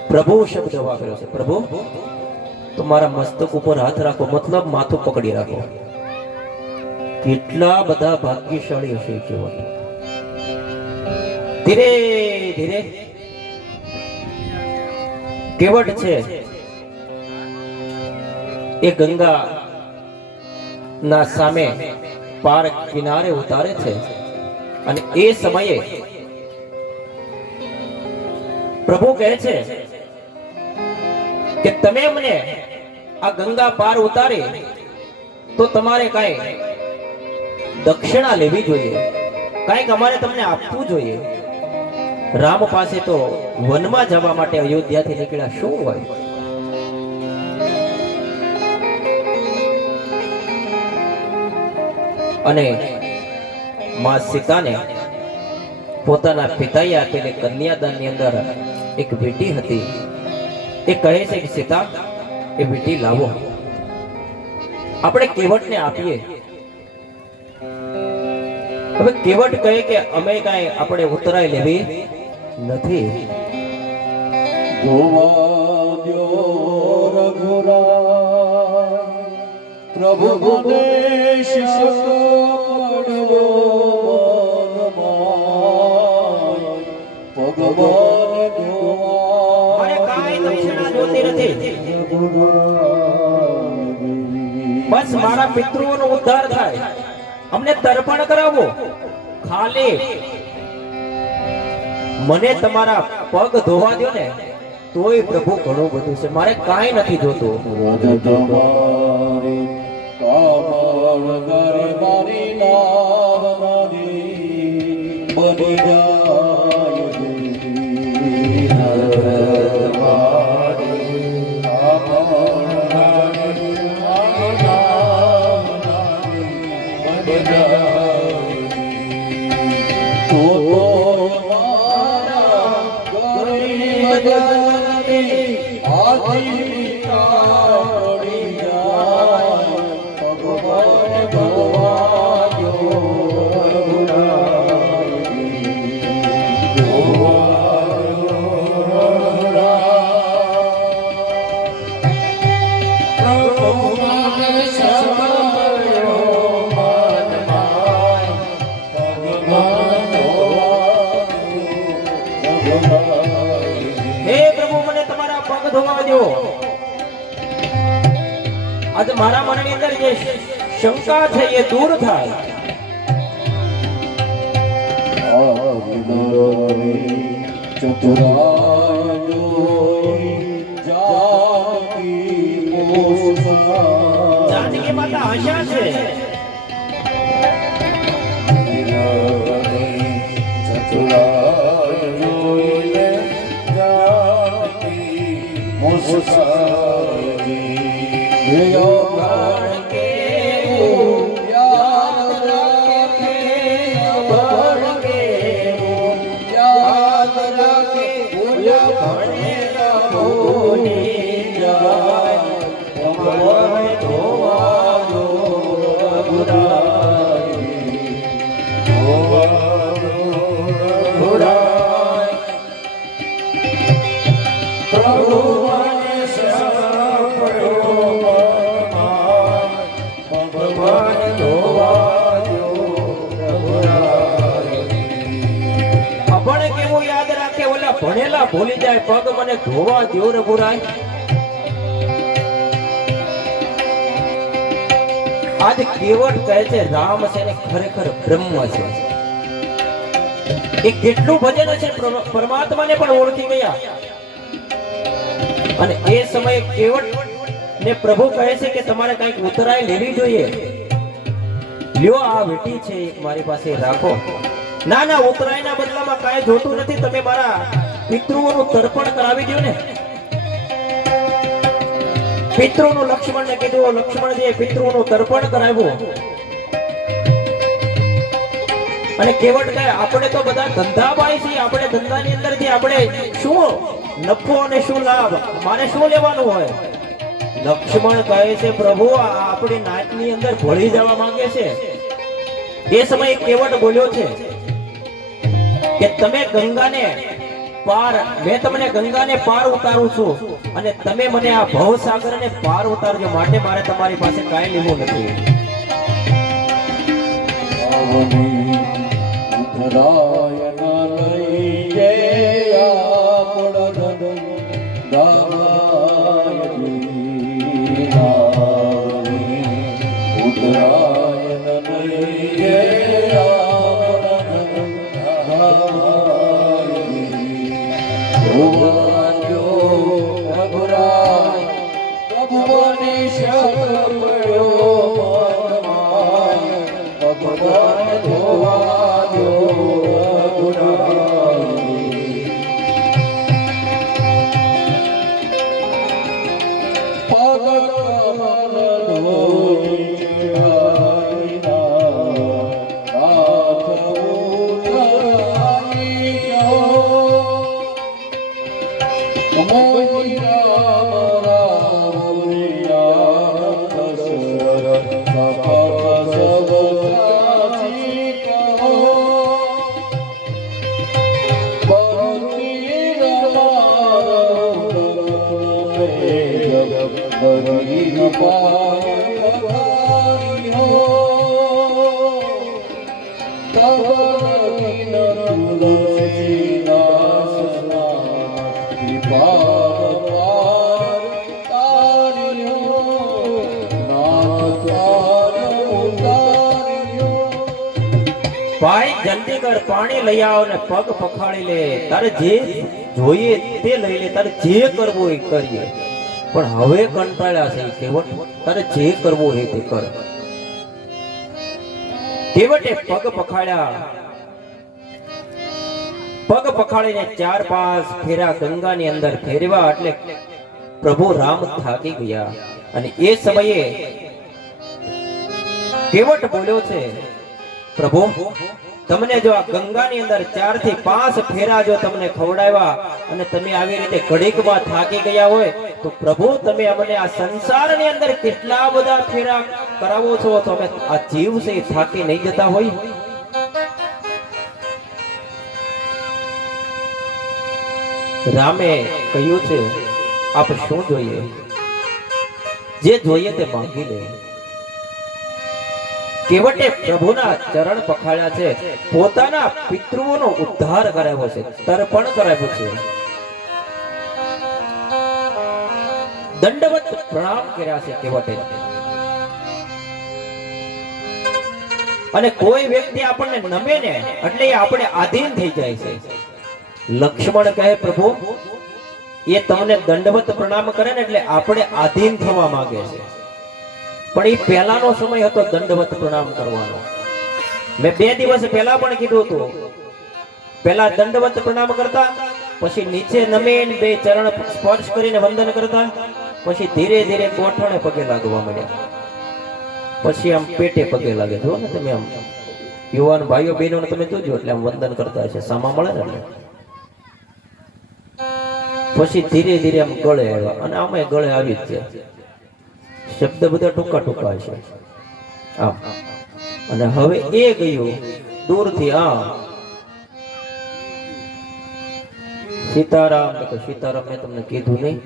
પ્રભુ શબ્દ વાપર્યો છે. પ્રભુ તો મારા મસ્તક ઉપર હાથ રાખો, મતલબ માથું પકડી રાખો. કેટલા બધા ભાગ્યશાળી હશે કેવટ. ધીરે ધીરે કેવટ છે એ ગંગા ના સામે પાર કિનારે ઉતારે છે. અને એ સમયે પ્રભુ કહે છે કે તમે મને આ ગંગા પાર ઉતારે તો તમારે કઈ દક્ષિણા લેવી જોઈએ, કઈક અમારે તમને આપવું જોઈએ. રામ પાસે તો વનમાં જવા માટે અયોધ્યાથી નીકળ્યા શું હોય? અને માં સીતાને પોતાના પિતાએ આપેલી કન્યાદાનની અંદર એક વીંટી હતી. એ કહે છે કે સીતા એ વીંટી લાવો, આપણે કેવટને આપીએ. હવે કેવટ કહે કે અમે કાંઈ આપણે ઉતરાય લેવી નથી. પ્રભુ બસ મારા પિતૃઓનો ઉદ્ધાર થાય, અમને તર્પણ કરાવો. ખાલી મને તમારા પગ ધોવા દો ને તોય પ્રભુ ઘણું બધું છે, મારે કાંઈ નથી જોતું. રજ તમારી કામળ કરે મારી નાવનારી બની જાય દેવી. રજ તમારી કામળ કરે મારી નાવનારી બની જાય તો મારા ગરીબ જનની આજી કાળી જાય ભગવાન ભગવાન હે પ્રભુ મને તમારા પગ ધોવા દો. આજે મારા મનની અંદર જે શંકા છે એ દૂર થાય. ચતુરાય જોઈ જાનકી મોસા જાનકી માતા આશા છે. ચતુરાય જોઈને જાનકી મોસા ભણેલા ભૂલી જાય પગ મને ધોવા દો રઘુરાય. આજ કેવટ કહે છે રામ છે ને ખરેખર બ્રહ્મ છે. એ કેટલું ભજન છે, પરમાત્માને પણ ઓળખી ગયા. અને એ સમયે કેવટ ને પ્રભુ કહે છે કે તમારે કઈક ઉતરાય લેવી જોઈએ. લ્યો આ વેટી છે મારી પાસે રાખો. ના ના, ઉતરાયના બદલામાં કાંઈ જોતું નથી, તમે મારા પિતૃઓનું તર્પણ કરાવી દો ને. પિતૃનું લક્ષ્મણને કીધું, લક્ષ્મણજીએ પિતૃનું તર્પણ કરાવ્યું. અને કેવટ કહે આપણે તો બધા ધંધાબાઈ છીએ, આપણે ધંધાની અંદરથી આપણે શું નફો અને શું લાભ, મારે શું લેવાનું હોય. લક્ષ્મણ કહે છે પ્રભુ આપણી નાતની અંદર ભળી જવા માંગે છે. એ સમયે કેવટ બોલ્યો છે કે તમે ગંગાને પાર, મેં તમને ગંગાને પાર ઉતારું છું અને તમે મને આ ભવસાગરને પાર ઉતારજો, માટે મારે તમારી પાસે કાંઈ લેવું નથી. ભાઈ જલ્દી કર, પાણી લઈ આવ ને પગ પખાડી લે, તારે જે જોઈએ તે લઈ લે, તારે જે કરવું એ કરીએ, પણ હવે કંટાળ્યા છે કેવટ, તારે જે કરવું એ તે કર. કેવટે પગ પખાડ્યા, પગ પખાડીને 4-5 ફેરા ગંગાની અંદર ફેરવા એટલે પ્રભુ રામ થાકી ગયા. અને એ સમયે કેવટ બોલ્યો છે, પ્રભુ તમને જો આ ગંગાની અંદર 4 થી 5 ફેરા જો તમને ખવડાવ્યા અને તમે આવી રીતે ઘડીકમાં થાકી ગયા હોય તો પ્રભુ તમે અમને આ સંસારની અંદર કેટલા બધા ફેરા કરાવો છો, તો અમે આ જીવ છે થાકી નહીં જતા હોય? રામે કહ્યું છે, આપ શું જોઈએ? જે જોઈએ તે માંગી લે. કેવટે પ્રભુના ચરણ પખાડ્યા છે, પોતાના પિતૃઓનો ઉદ્ધાર કરાવ્યો છે, તર્પણ કરાવ્યું છે, દંડવત પ્રણામ કર્યા છે કેવટે. અને કોઈ વ્યક્તિ આપણને નમે ને એટલે આપણે આધીન થઈ જાય છે. લક્ષ્મણ કહે, પ્રભુ એ તમને દંડવત પ્રણામ કરે ને એટલે આપણે આધીન થવા માંગે છે, પણ એ પહેલાનો સમય હતો દંડવત પ્રણામ કરવાનો. મેં 2 દિવસ પહેલા પણ કીધું હતું, પહેલા દંડવત પ્રણામ કરતા, પછી નીચે નમીને 2 ચરણ સ્પર્શ કરીને વંદન કરતા, પછી ધીરે ધીરે ગોઠણે પગે લાગવા મળ્યા, પછી આમ પેટે પગે લાગે. જો ને તમે આમ યુવાન ભાઈઓ બહેનો તમે જોજો એટલે આમ વંદન કરતા હશે, સામા મળે ને એટલે. પછી ધીરે ધીરે આમ ગળે આવ્યા, અને આમાં ગળે આવી જ છે. શબ્દ બધા ટૂંકા ટૂંકા છે આમ. અને હવે એ ગયું દૂરથી આમ સીતારામ, તો સીતારામ મેં તમને કીધું નહીં.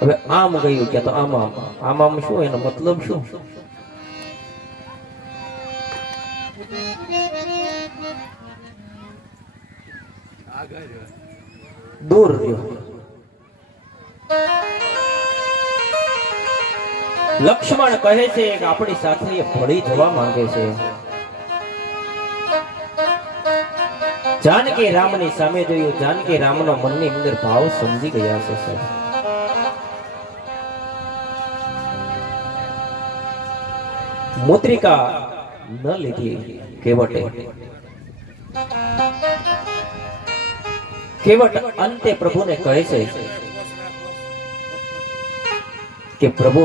હવે આમ ગયું કે તો આમ આમ આમ આમ શું, એનો મતલબ શું? દૂર રહ્યો. લક્ષ્મણ કહે છે કે આપણી સાથે એ ભળી જવા માંગે છે. જાનકી રામની સામે જોયું, જાનકી રામનો મનની અંદર ભાવ સમજી ગયા છે. સર મુદ્રિકા ન લીધી કેવટે. કેવટ અંતે પ્રભુને કહે છે કે પ્રભુ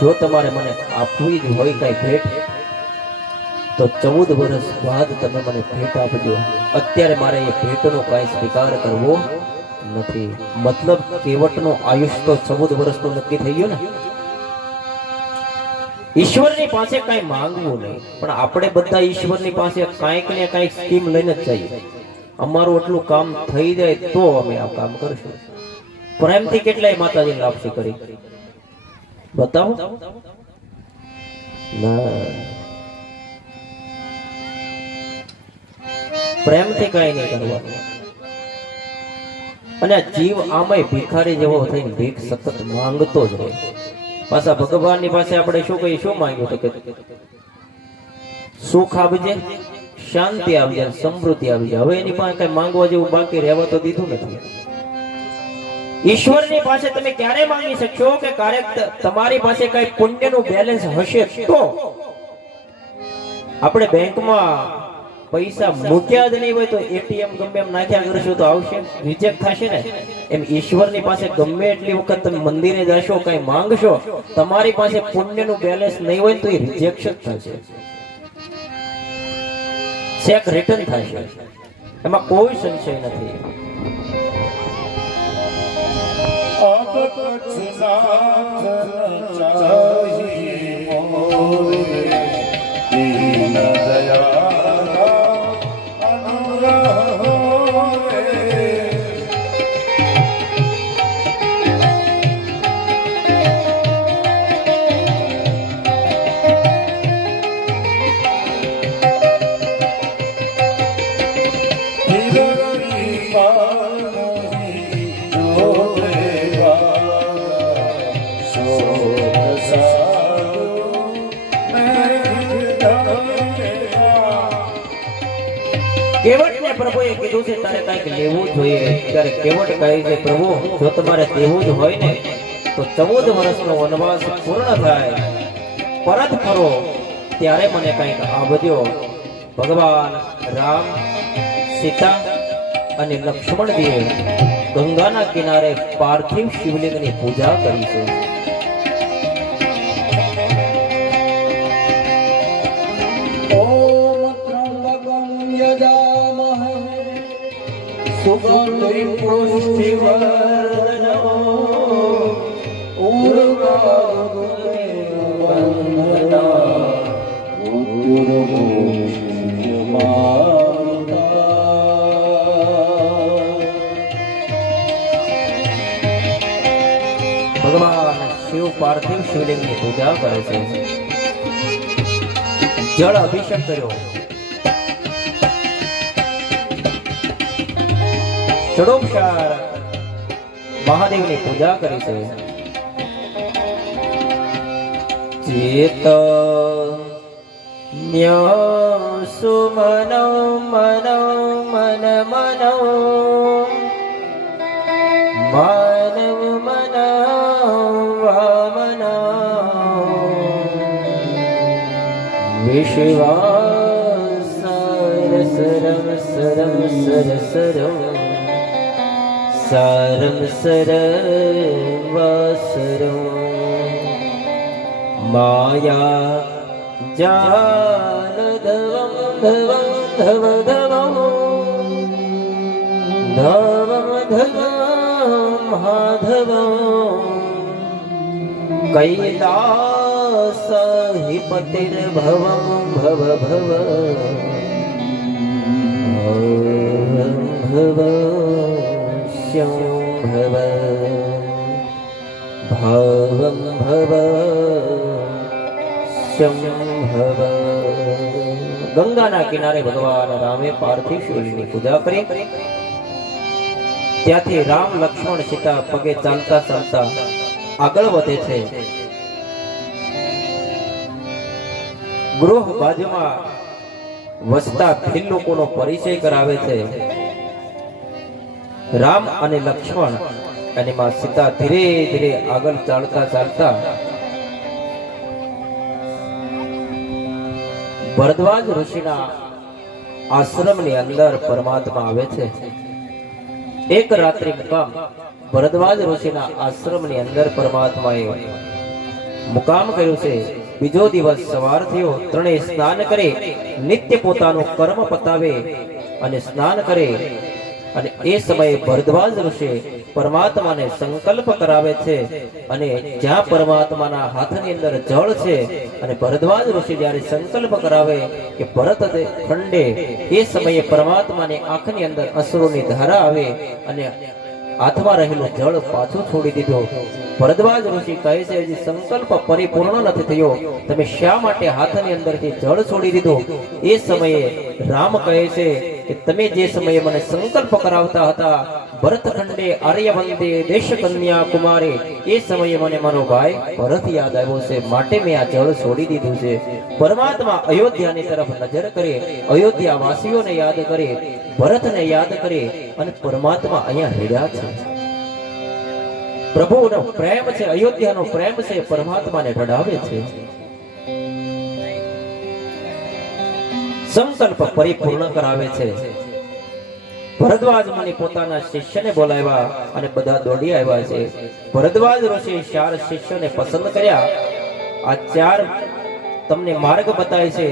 જો તમારે મને આપવી જ હોય કઈ ભેટ તો 14 વર્ષ બાદ તમે મને ભેટ આપજો. અત્યારે મારે એ ભેટનો કઈ સ્વીકાર કરવો નથી. મતલબ કેવટનું આયુષ્ય તો 14 વર્ષનું નક્કી થઈ ગયું ને. ઈશ્વરની પાસે કઈ માંગવું નહીં, પણ આપણે બધા ઈશ્વરની પાસે કાંઈક ને કાંઈક સ્કીમ લઈને જ જઈએ. અમારું એટલું કામ થઈ જાય તો અમે આ કામ કરશું. પ્રેમથી કેટલાય માતાજી લાપસી કરી બતાવો ના, પ્રેમથી કઈ નહીં કરવાનું. અને આ જીવ આમાંય ભિખારી જેવો થઈને ભીખ સતત માંગતો જ રહે. પાછા ભગવાનની પાસે આપણે શું કહીએ, શું માંગ્યું તો કે સુખ આપજે, શાંતિ આપજે, સમૃદ્ધિ આપજે. હવે એની પાસે કઈ માંગવા જેવું બાકી રહેવા તો દીધું નથી. ઈશ્વરની પાસે તમે ક્યારે માંગી શકશો કે ક્યારેક તમારી પાસે કઈ પુણ્યનું બેલેન્સ હશે તો. આપણે બેંકમાં પૈસા મૂક્યા જ નહીં હોય તો એટીએમ ગમે એમ નાખ્યા કરશો તો આવશે, રિજેક્ટ થશે ને. એમ ઈશ્વરની પાસે ગમે એટલી વખત તમે મંદિરે જશો, કઈ માંગશો, તમારી પાસે પુણ્યનું બેલેન્સ નહીં હોય તો એ રિજેક્શન થશે, ચેક રિટર્ન થશે. એમાં કોઈ સંશય નથી. अब कुछ नाथ चाहिए मोरे दीन दयाला अनुग्रह होए। हिरणी पानी जो शोक सा પ્રભુએ કીધું છે તારે કંઈક લેવું જોઈએ. ત્યારે કેવટ કહે છે પ્રભુ જો તમારે દેવું જ હોય ને તો 14 વર્ષનો વનવાસ પૂર્ણ થાય પરત ફરો ત્યારે મને કંઈક આપજો. ભગવાન રામ, સીતા અને લક્ષ્મણજીએ ગંગાના કિનારે પાર્થિવ શિવલિંગની પૂજા કરી છે. ઓમ ત્રંબકં યજામહે સુગંધિ પુષ્ટિવર્ધનમ ભગવાન શિવ પાર્થિવ શિવલિંગની પૂજા કરે છે. જળ અભિષેક કર્યો, ષડોપચાર મહાદેવની પૂજા કરી છે. ચેત સુમનો મનો મન મનો માનવ મન વામન વિશ્વાસર સરમ સરમ સર સરમ સારમ સરવાસરમ માયા જાલ ધવમ ધવમ ધવ ધવમ ધવમ ધવમ માધવમ કૈલાસ હિપતિર ભવમ ભવ ભવ ભવ ભવ ભવમ ભવ શંભવ. ગંગાના કિનારે ભગવાન રામે પાર્થિવ શિવલિંગની પૂજા કરી. ત્યાંથી રામ, લક્ષ્મણ, સીતા પગે ચાલતા ચાલતા આગળ વધે છે. ગૃહ બાજુમાં વસતા ભીલ લોકોનો પરિચય કરાવે છે. રામ અને લક્ષ્મણ અને માં સીતા ધીરે ધીરે આગળ ચાલતા ચાલતા ભરદ્વાજ ઋષિના આશ્રમની અંદર પરમાત્મા આવે છે. એક રાત્રિ મુકામ ભરદ્વાજ ઋષિના આશ્રમની અંદર પરમાત્માએ મુકામ કર્યું છે. બીજો દિવસ સવાર થયો, ત્રણેય સ્નાન કરે, નિત્ય પોતાનું કર્મ પતાવે અને સ્નાન કરે. અને એ સમયે ભરદ્વાજ ઋષિ પરમાત્માને સંકલ્પ કરાવે છે. અને જ્યાં પરમાત્માના હાથની અંદર જળ છે અને ભરદ્વાજ ઋષિ જ્યારે સંકલ્પ કરાવે કે ભરત ખંડે, એ સમયે પરમાત્માની આંખની અંદર અશ્રુની ધારા આવે અને હાથમાં રહેલું જળ પાછું છોડી દીધું. ભરદ્વાજ ઋષિ કહે છે હજી સંકલ્પ પરિપૂર્ણ નથી થયો, તમે શા માટે હાથની અંદરથી જળ છોડી દીધું? એ સમયે રામ કહે છે કે તમે જે સમયે મને સંકલ્પ કરાવતા હતા ભરતખંડે આર્યવંદે દેશ કન્યા કુમારે, એ સમયે મને મારો ભાઈ ભરત યાદ આવ્યો છે, માટે મેં આ જળ છોડી દીધું છે. પરમાત્મા અયોધ્યાની તરફ નજર કરે, અયોધ્યા વાસીઓને યાદ કરે, ભરતને યાદ કરે અને પરમાત્મા અહીંયા રહ્યા છે. પ્રભુનો પ્રેમ છે, અયોધ્યાનો પ્રેમ છે, પરમાત્માને રડાવે છે. સંકલ્પ પરિપૂર્ણ કરાવે છે. ભરદ્વાજ મુનિ પોતાના શિષ્યને બોલાવ્યા અને બધા દોડી આવ્યા છે. ભરદ્વાજ ઋષિ 4 શિષ્યોને પસંદ કર્યા. આ 4 તમને માર્ગ બતાવે છે.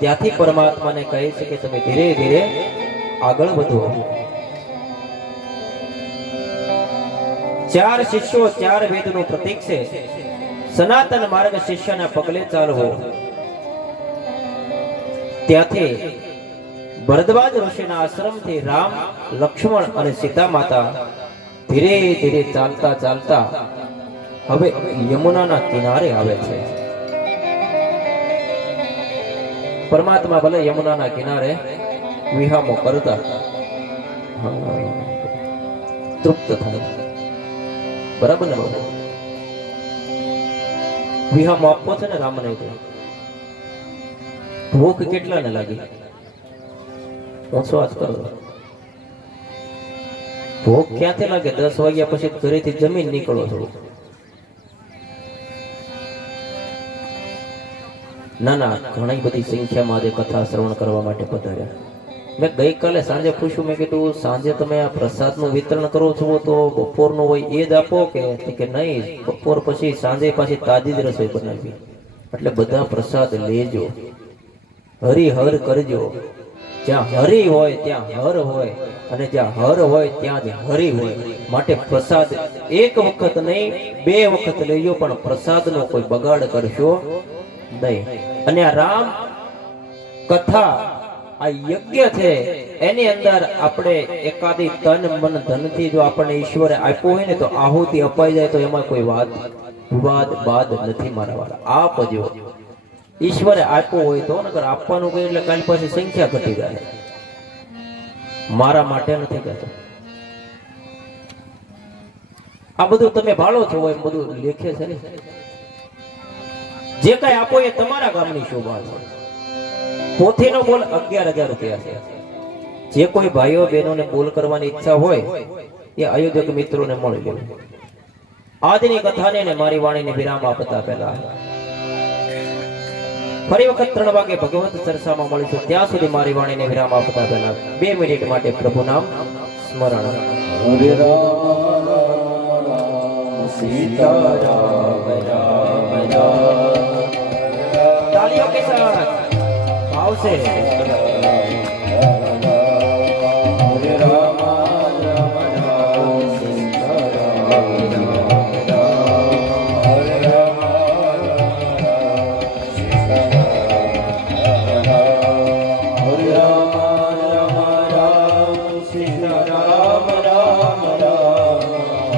ત્યાંથી પરમાત્માને કહે છે કે તમે ધીરે ધીરે આગળ વધો. 4 શિષ્યો 4 વેદનું પ્રતીક છે. સનાતન માર્ગ શિષ્યના પગલે ચાલવો. ત્યાંથી ભરદ્વાજ ઋષિના આશ્રમથી રામ, લક્ષ્મણ અને સીતા માતા ધીરે ધીરે ચાલતા ચાલતા હવે યમુનાના કિનારે આવે છે. પરમાત્મા ભલે યમુનાના કિનારે વિહામો કરતા તૃપ્ત થાય, બરાબર ને બાબુ? વિહામો આપવો છે ને રામને, ભૂખ કેટલાને લાગી? ઓછો હાથ કરો. ભૂખ ક્યાંથી લાગે? 10 વાગ્યા પછી ઘરેથી જમીન નીકળો છો. ના ના, ઘણી બધી સંખ્યામાં આજે કથા શ્રવણ કરવા માટે પધાર્યા. મેં ગઈકાલે સાંજે પૂછ્યું, મેં કીધું સાંજે તમે આ પ્રસાદનું વિતરણ કરો છો તો બપોરનું હોય એ જ આપો કે નહીં, બપોર પછી સાંજે પાછી તાજી જ રસોઈ બનાવી. એટલે બધા પ્રસાદ લેજો, હરિહર કરજો. જ્યાં હરિ હોય ત્યાં હર હોય, અને જ્યાં હર હોય ત્યાં જ હરિ હોય. માટે પ્રસાદ એક વખત નહીં 2 વખત લેજો, પણ પ્રસાદનો કોઈ બગાડ કરશો નહીં. અને આ રામ કથા, આ યજ્ઞ છે, એની અંદર આપણે એકાદી તન મન ધનથી જો આપણને ઈશ્વરે આપ્યું હોય ને તો આહુતિ અપાઈ જાય તો એમાં કોઈ વિવાદ બાદ નથી. મારા વાળા આપજો, ઈશ્વરે આપ્યું હોય તો, નકર આપવાનું કઈ એટલે કાલ પાછી સંખ્યા ઘટી જાય. મારા માટે નથી કહેતો. આ બધું તમે ભાળો છો એમ બધું લેખે છે ને. જે કઈ આપો એ તમારા ગામની શોભા છે. પોથીનો બોલ 11,000 રૂપિયા છે. જે કોઈ ભાઈઓ બહેનોને બોલ કરવાની ઈચ્છા હોય એ આયોજક મિત્રોને મળી લે. આજની કથાને ને મારી વાણીને વિરામ આપતા પહેલા ફરી વખત 3 વાગે ભગવંત ચર્ચામાં મળીશું. ત્યાં સુધી મારી વાણીને વિરામ આપતા પહેલા 2 મિનિટ માટે પ્રભુ નામ સ્મરણ. હરે રામ સીતા રામ રામ રામ. તાલીઓ કે સાથ આવશે. હરે રામ રામ રામ સીતા રામ રામ રામ. હરે રામ સીતા રામ. હરે રામ રામ સીતા રામ રામ રામ.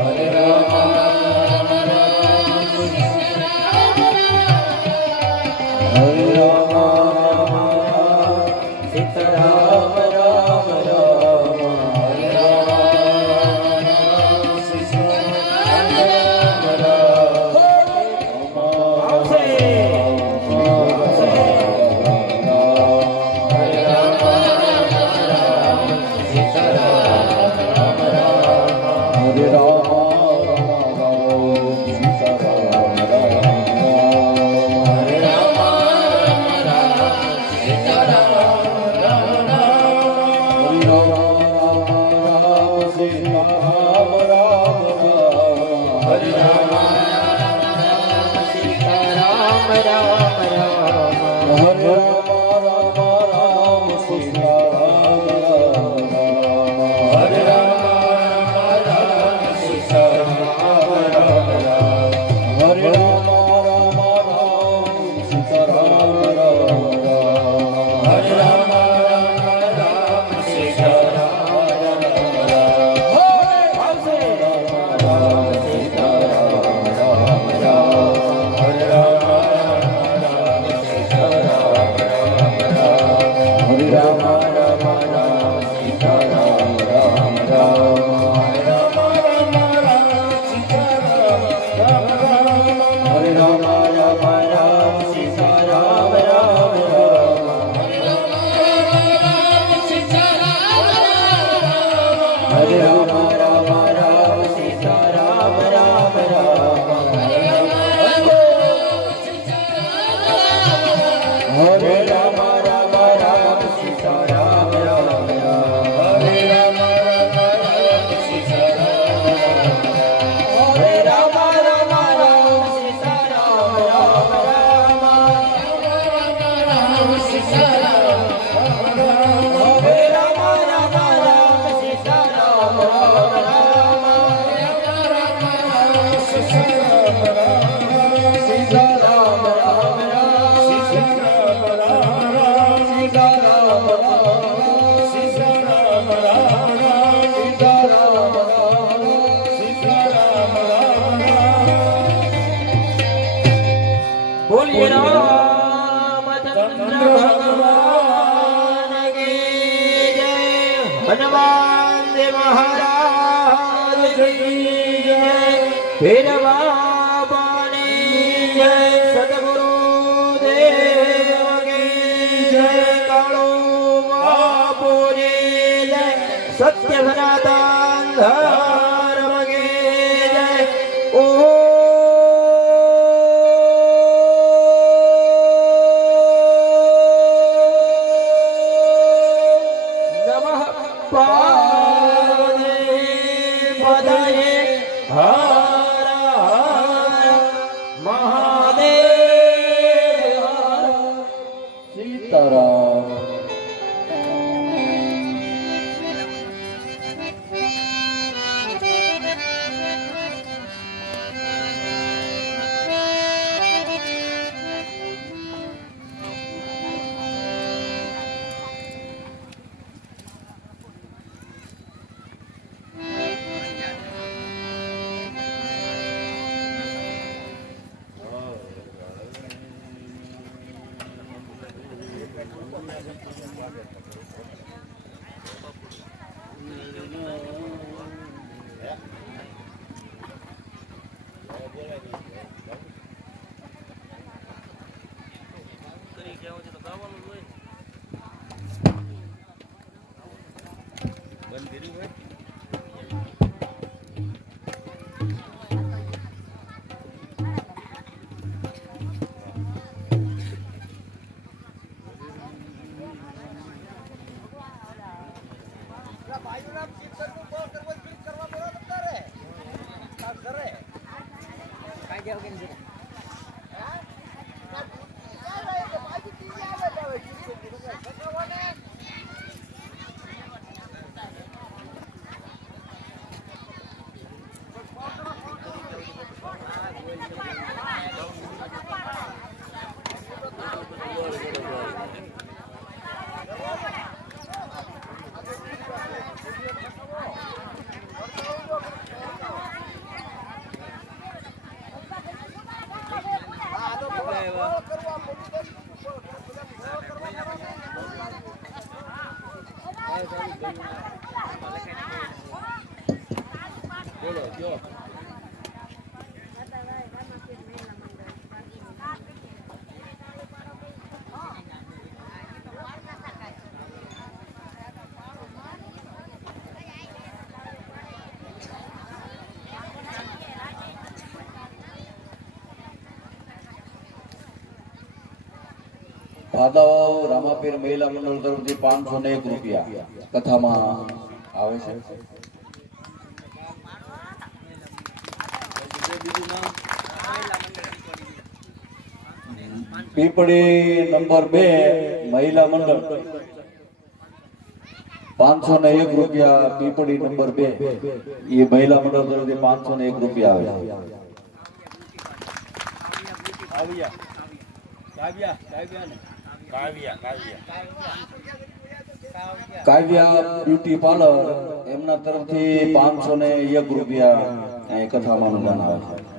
હરે રામ હરે રામ સીતારામ રામ રામ. હરે રામ સીતારામ રામ. આવશે. હરે રામ સીતારામ રામ રામ. હરે રામ સીતારામ રામ રામ. હરે રામ બોલીએ રામચંદ્ર ભગવાન કી જય. હનુમાન દેવ મહારાજ કી જય. પીર બાબાની જય. સદગુરુ દેવ કી જય. કાળો બાપુની જય. સત્ય સનાતન ધર્મ કી જય. ઓ નમઃ પાર્વતી પતયે. હર હર મહાદેવ. સીતારામ. ભાદાવાવ રામાપીર મહિલા મંડળ તરફથી 501 રૂપિયા કથામાં આવે છે. પીપળી નંબર 2 મહિલા મંડળ 501 રૂપિયા. પીપળી નંબર 2 એ મહિલા મંડળ તરફથી 501 રૂપિયા આવે છે. કાવ્યા બ્યુટી પાર્લર એમના તરફથી 501 રૂપિયા કથામાં અનુદાન આવે છે.